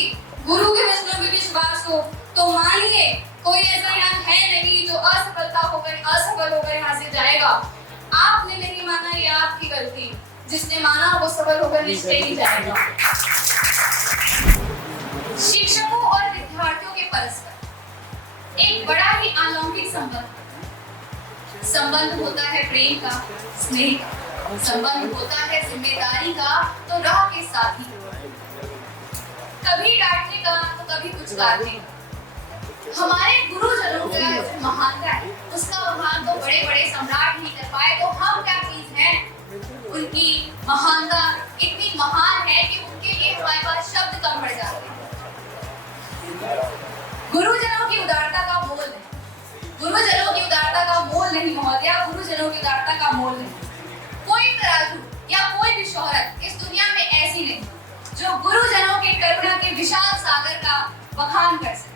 गुरु के वचनों पर विश्वास हो तो मानिए कोई ऐसा यहाँ है नहीं जो असफल होकर यहाँ से जाएगा. आपने नहीं माना, ये आपकी गलती. जिसने माना वो सफल होकर निश्चय ही जाएगा. शिक्षकों और विद्यार्थियों के परस्पर एक बड़ा ही अलौकिक संबंध होता है, प्रेम का, स्नेह का. संबंध होता है जिम्मेदारी का, तो राह के साथी. कभी डांटने का तो कभी कुछ काटने का. हमारे गुरुजनों का जो महानता है, उसका महान तो बड़े बड़े सम्राट नहीं कर पाए, तो हम क्या चीज हैं. उनकी महानता इतनी महान है कि उनके लिए हमारे पास शब्द कम पड़ जाते हैं. गुरुजनों की उदारता का मोल है, गुरुजनों की उदारता का मोल नहीं महोदय, गुरुजनों की उदारता का मोल नहीं. कोई तराजू या कोई भी शोहरत इस दुनिया में ऐसी नहीं जो गुरुजनों के करुणा के विशाल सागर का बखान कर सके.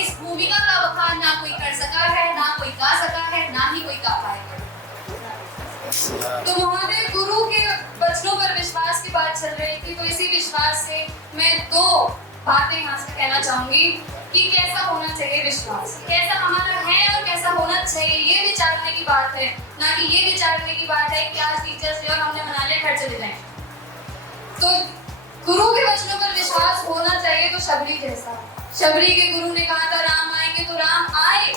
इस भूमिका का बखान ना कोई कर सका है, ना कोई गा सका है, ना ही कोई गा पाएगा. तो महोदय, गुरु के वचनों पर विश्वास की बात चल रही थी, तो इसी विश्वास से मैं 2 बातें यहाँ से कहना चाहूंगी कि कैसा होना चाहिए विश्वास, कैसा हमारा है और कैसा होना चाहिए. ये विचारने की बात है, ना कि ये विचारने की बात है कि आज टीचर्स डे और हमने मना लिया, घर चले जाएं. तो गुरु के वचनों पर विश्वास होना चाहिए। तो शबरी जैसा, शबरी के गुरु ने कहा था राम आएंगे, तो राम आए।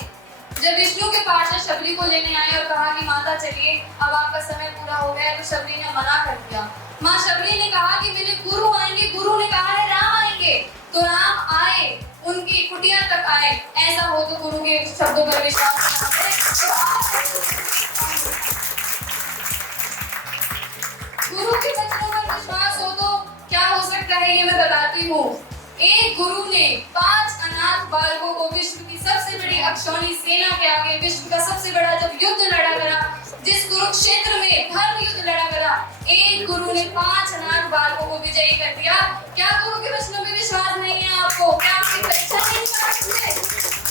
जब विष्णु के पार्षद शबरी को लेने आए और कहा कि माता चलिए अब आपका समय पूरा हो गया है, तो शबरी ने मना कर दिया। माँ शबरी ने कहा कि मेरे गुरु आएंगे, गुरु ने कहा है राम आएंगे, तो राम आए, उनकी कुटिया तक आए। ऐसा हो तो गुरु के शब्दों पर विश्वास करें। गुरु के वचनों पर विश्वास हो तो क्या हो सकता है ये मैं बताती हूँ। एक गुरु ने 5 अनाथ बालकों को विश्व की सबसे बड़ी अक्षौणी सेना के आगे, विश्व का सबसे बड़ा जब युद्ध लड़ा गया, जिस कुरुक्षेत्र में धर्म युद्ध लड़ा गया, एक गुरु ने 5 अनाथ बालकों को विजयी कर दिया। क्या गुरु के वचनों में विश्वास नहीं है आपको? क्या आपकी परीक्षा नहीं कर सकते?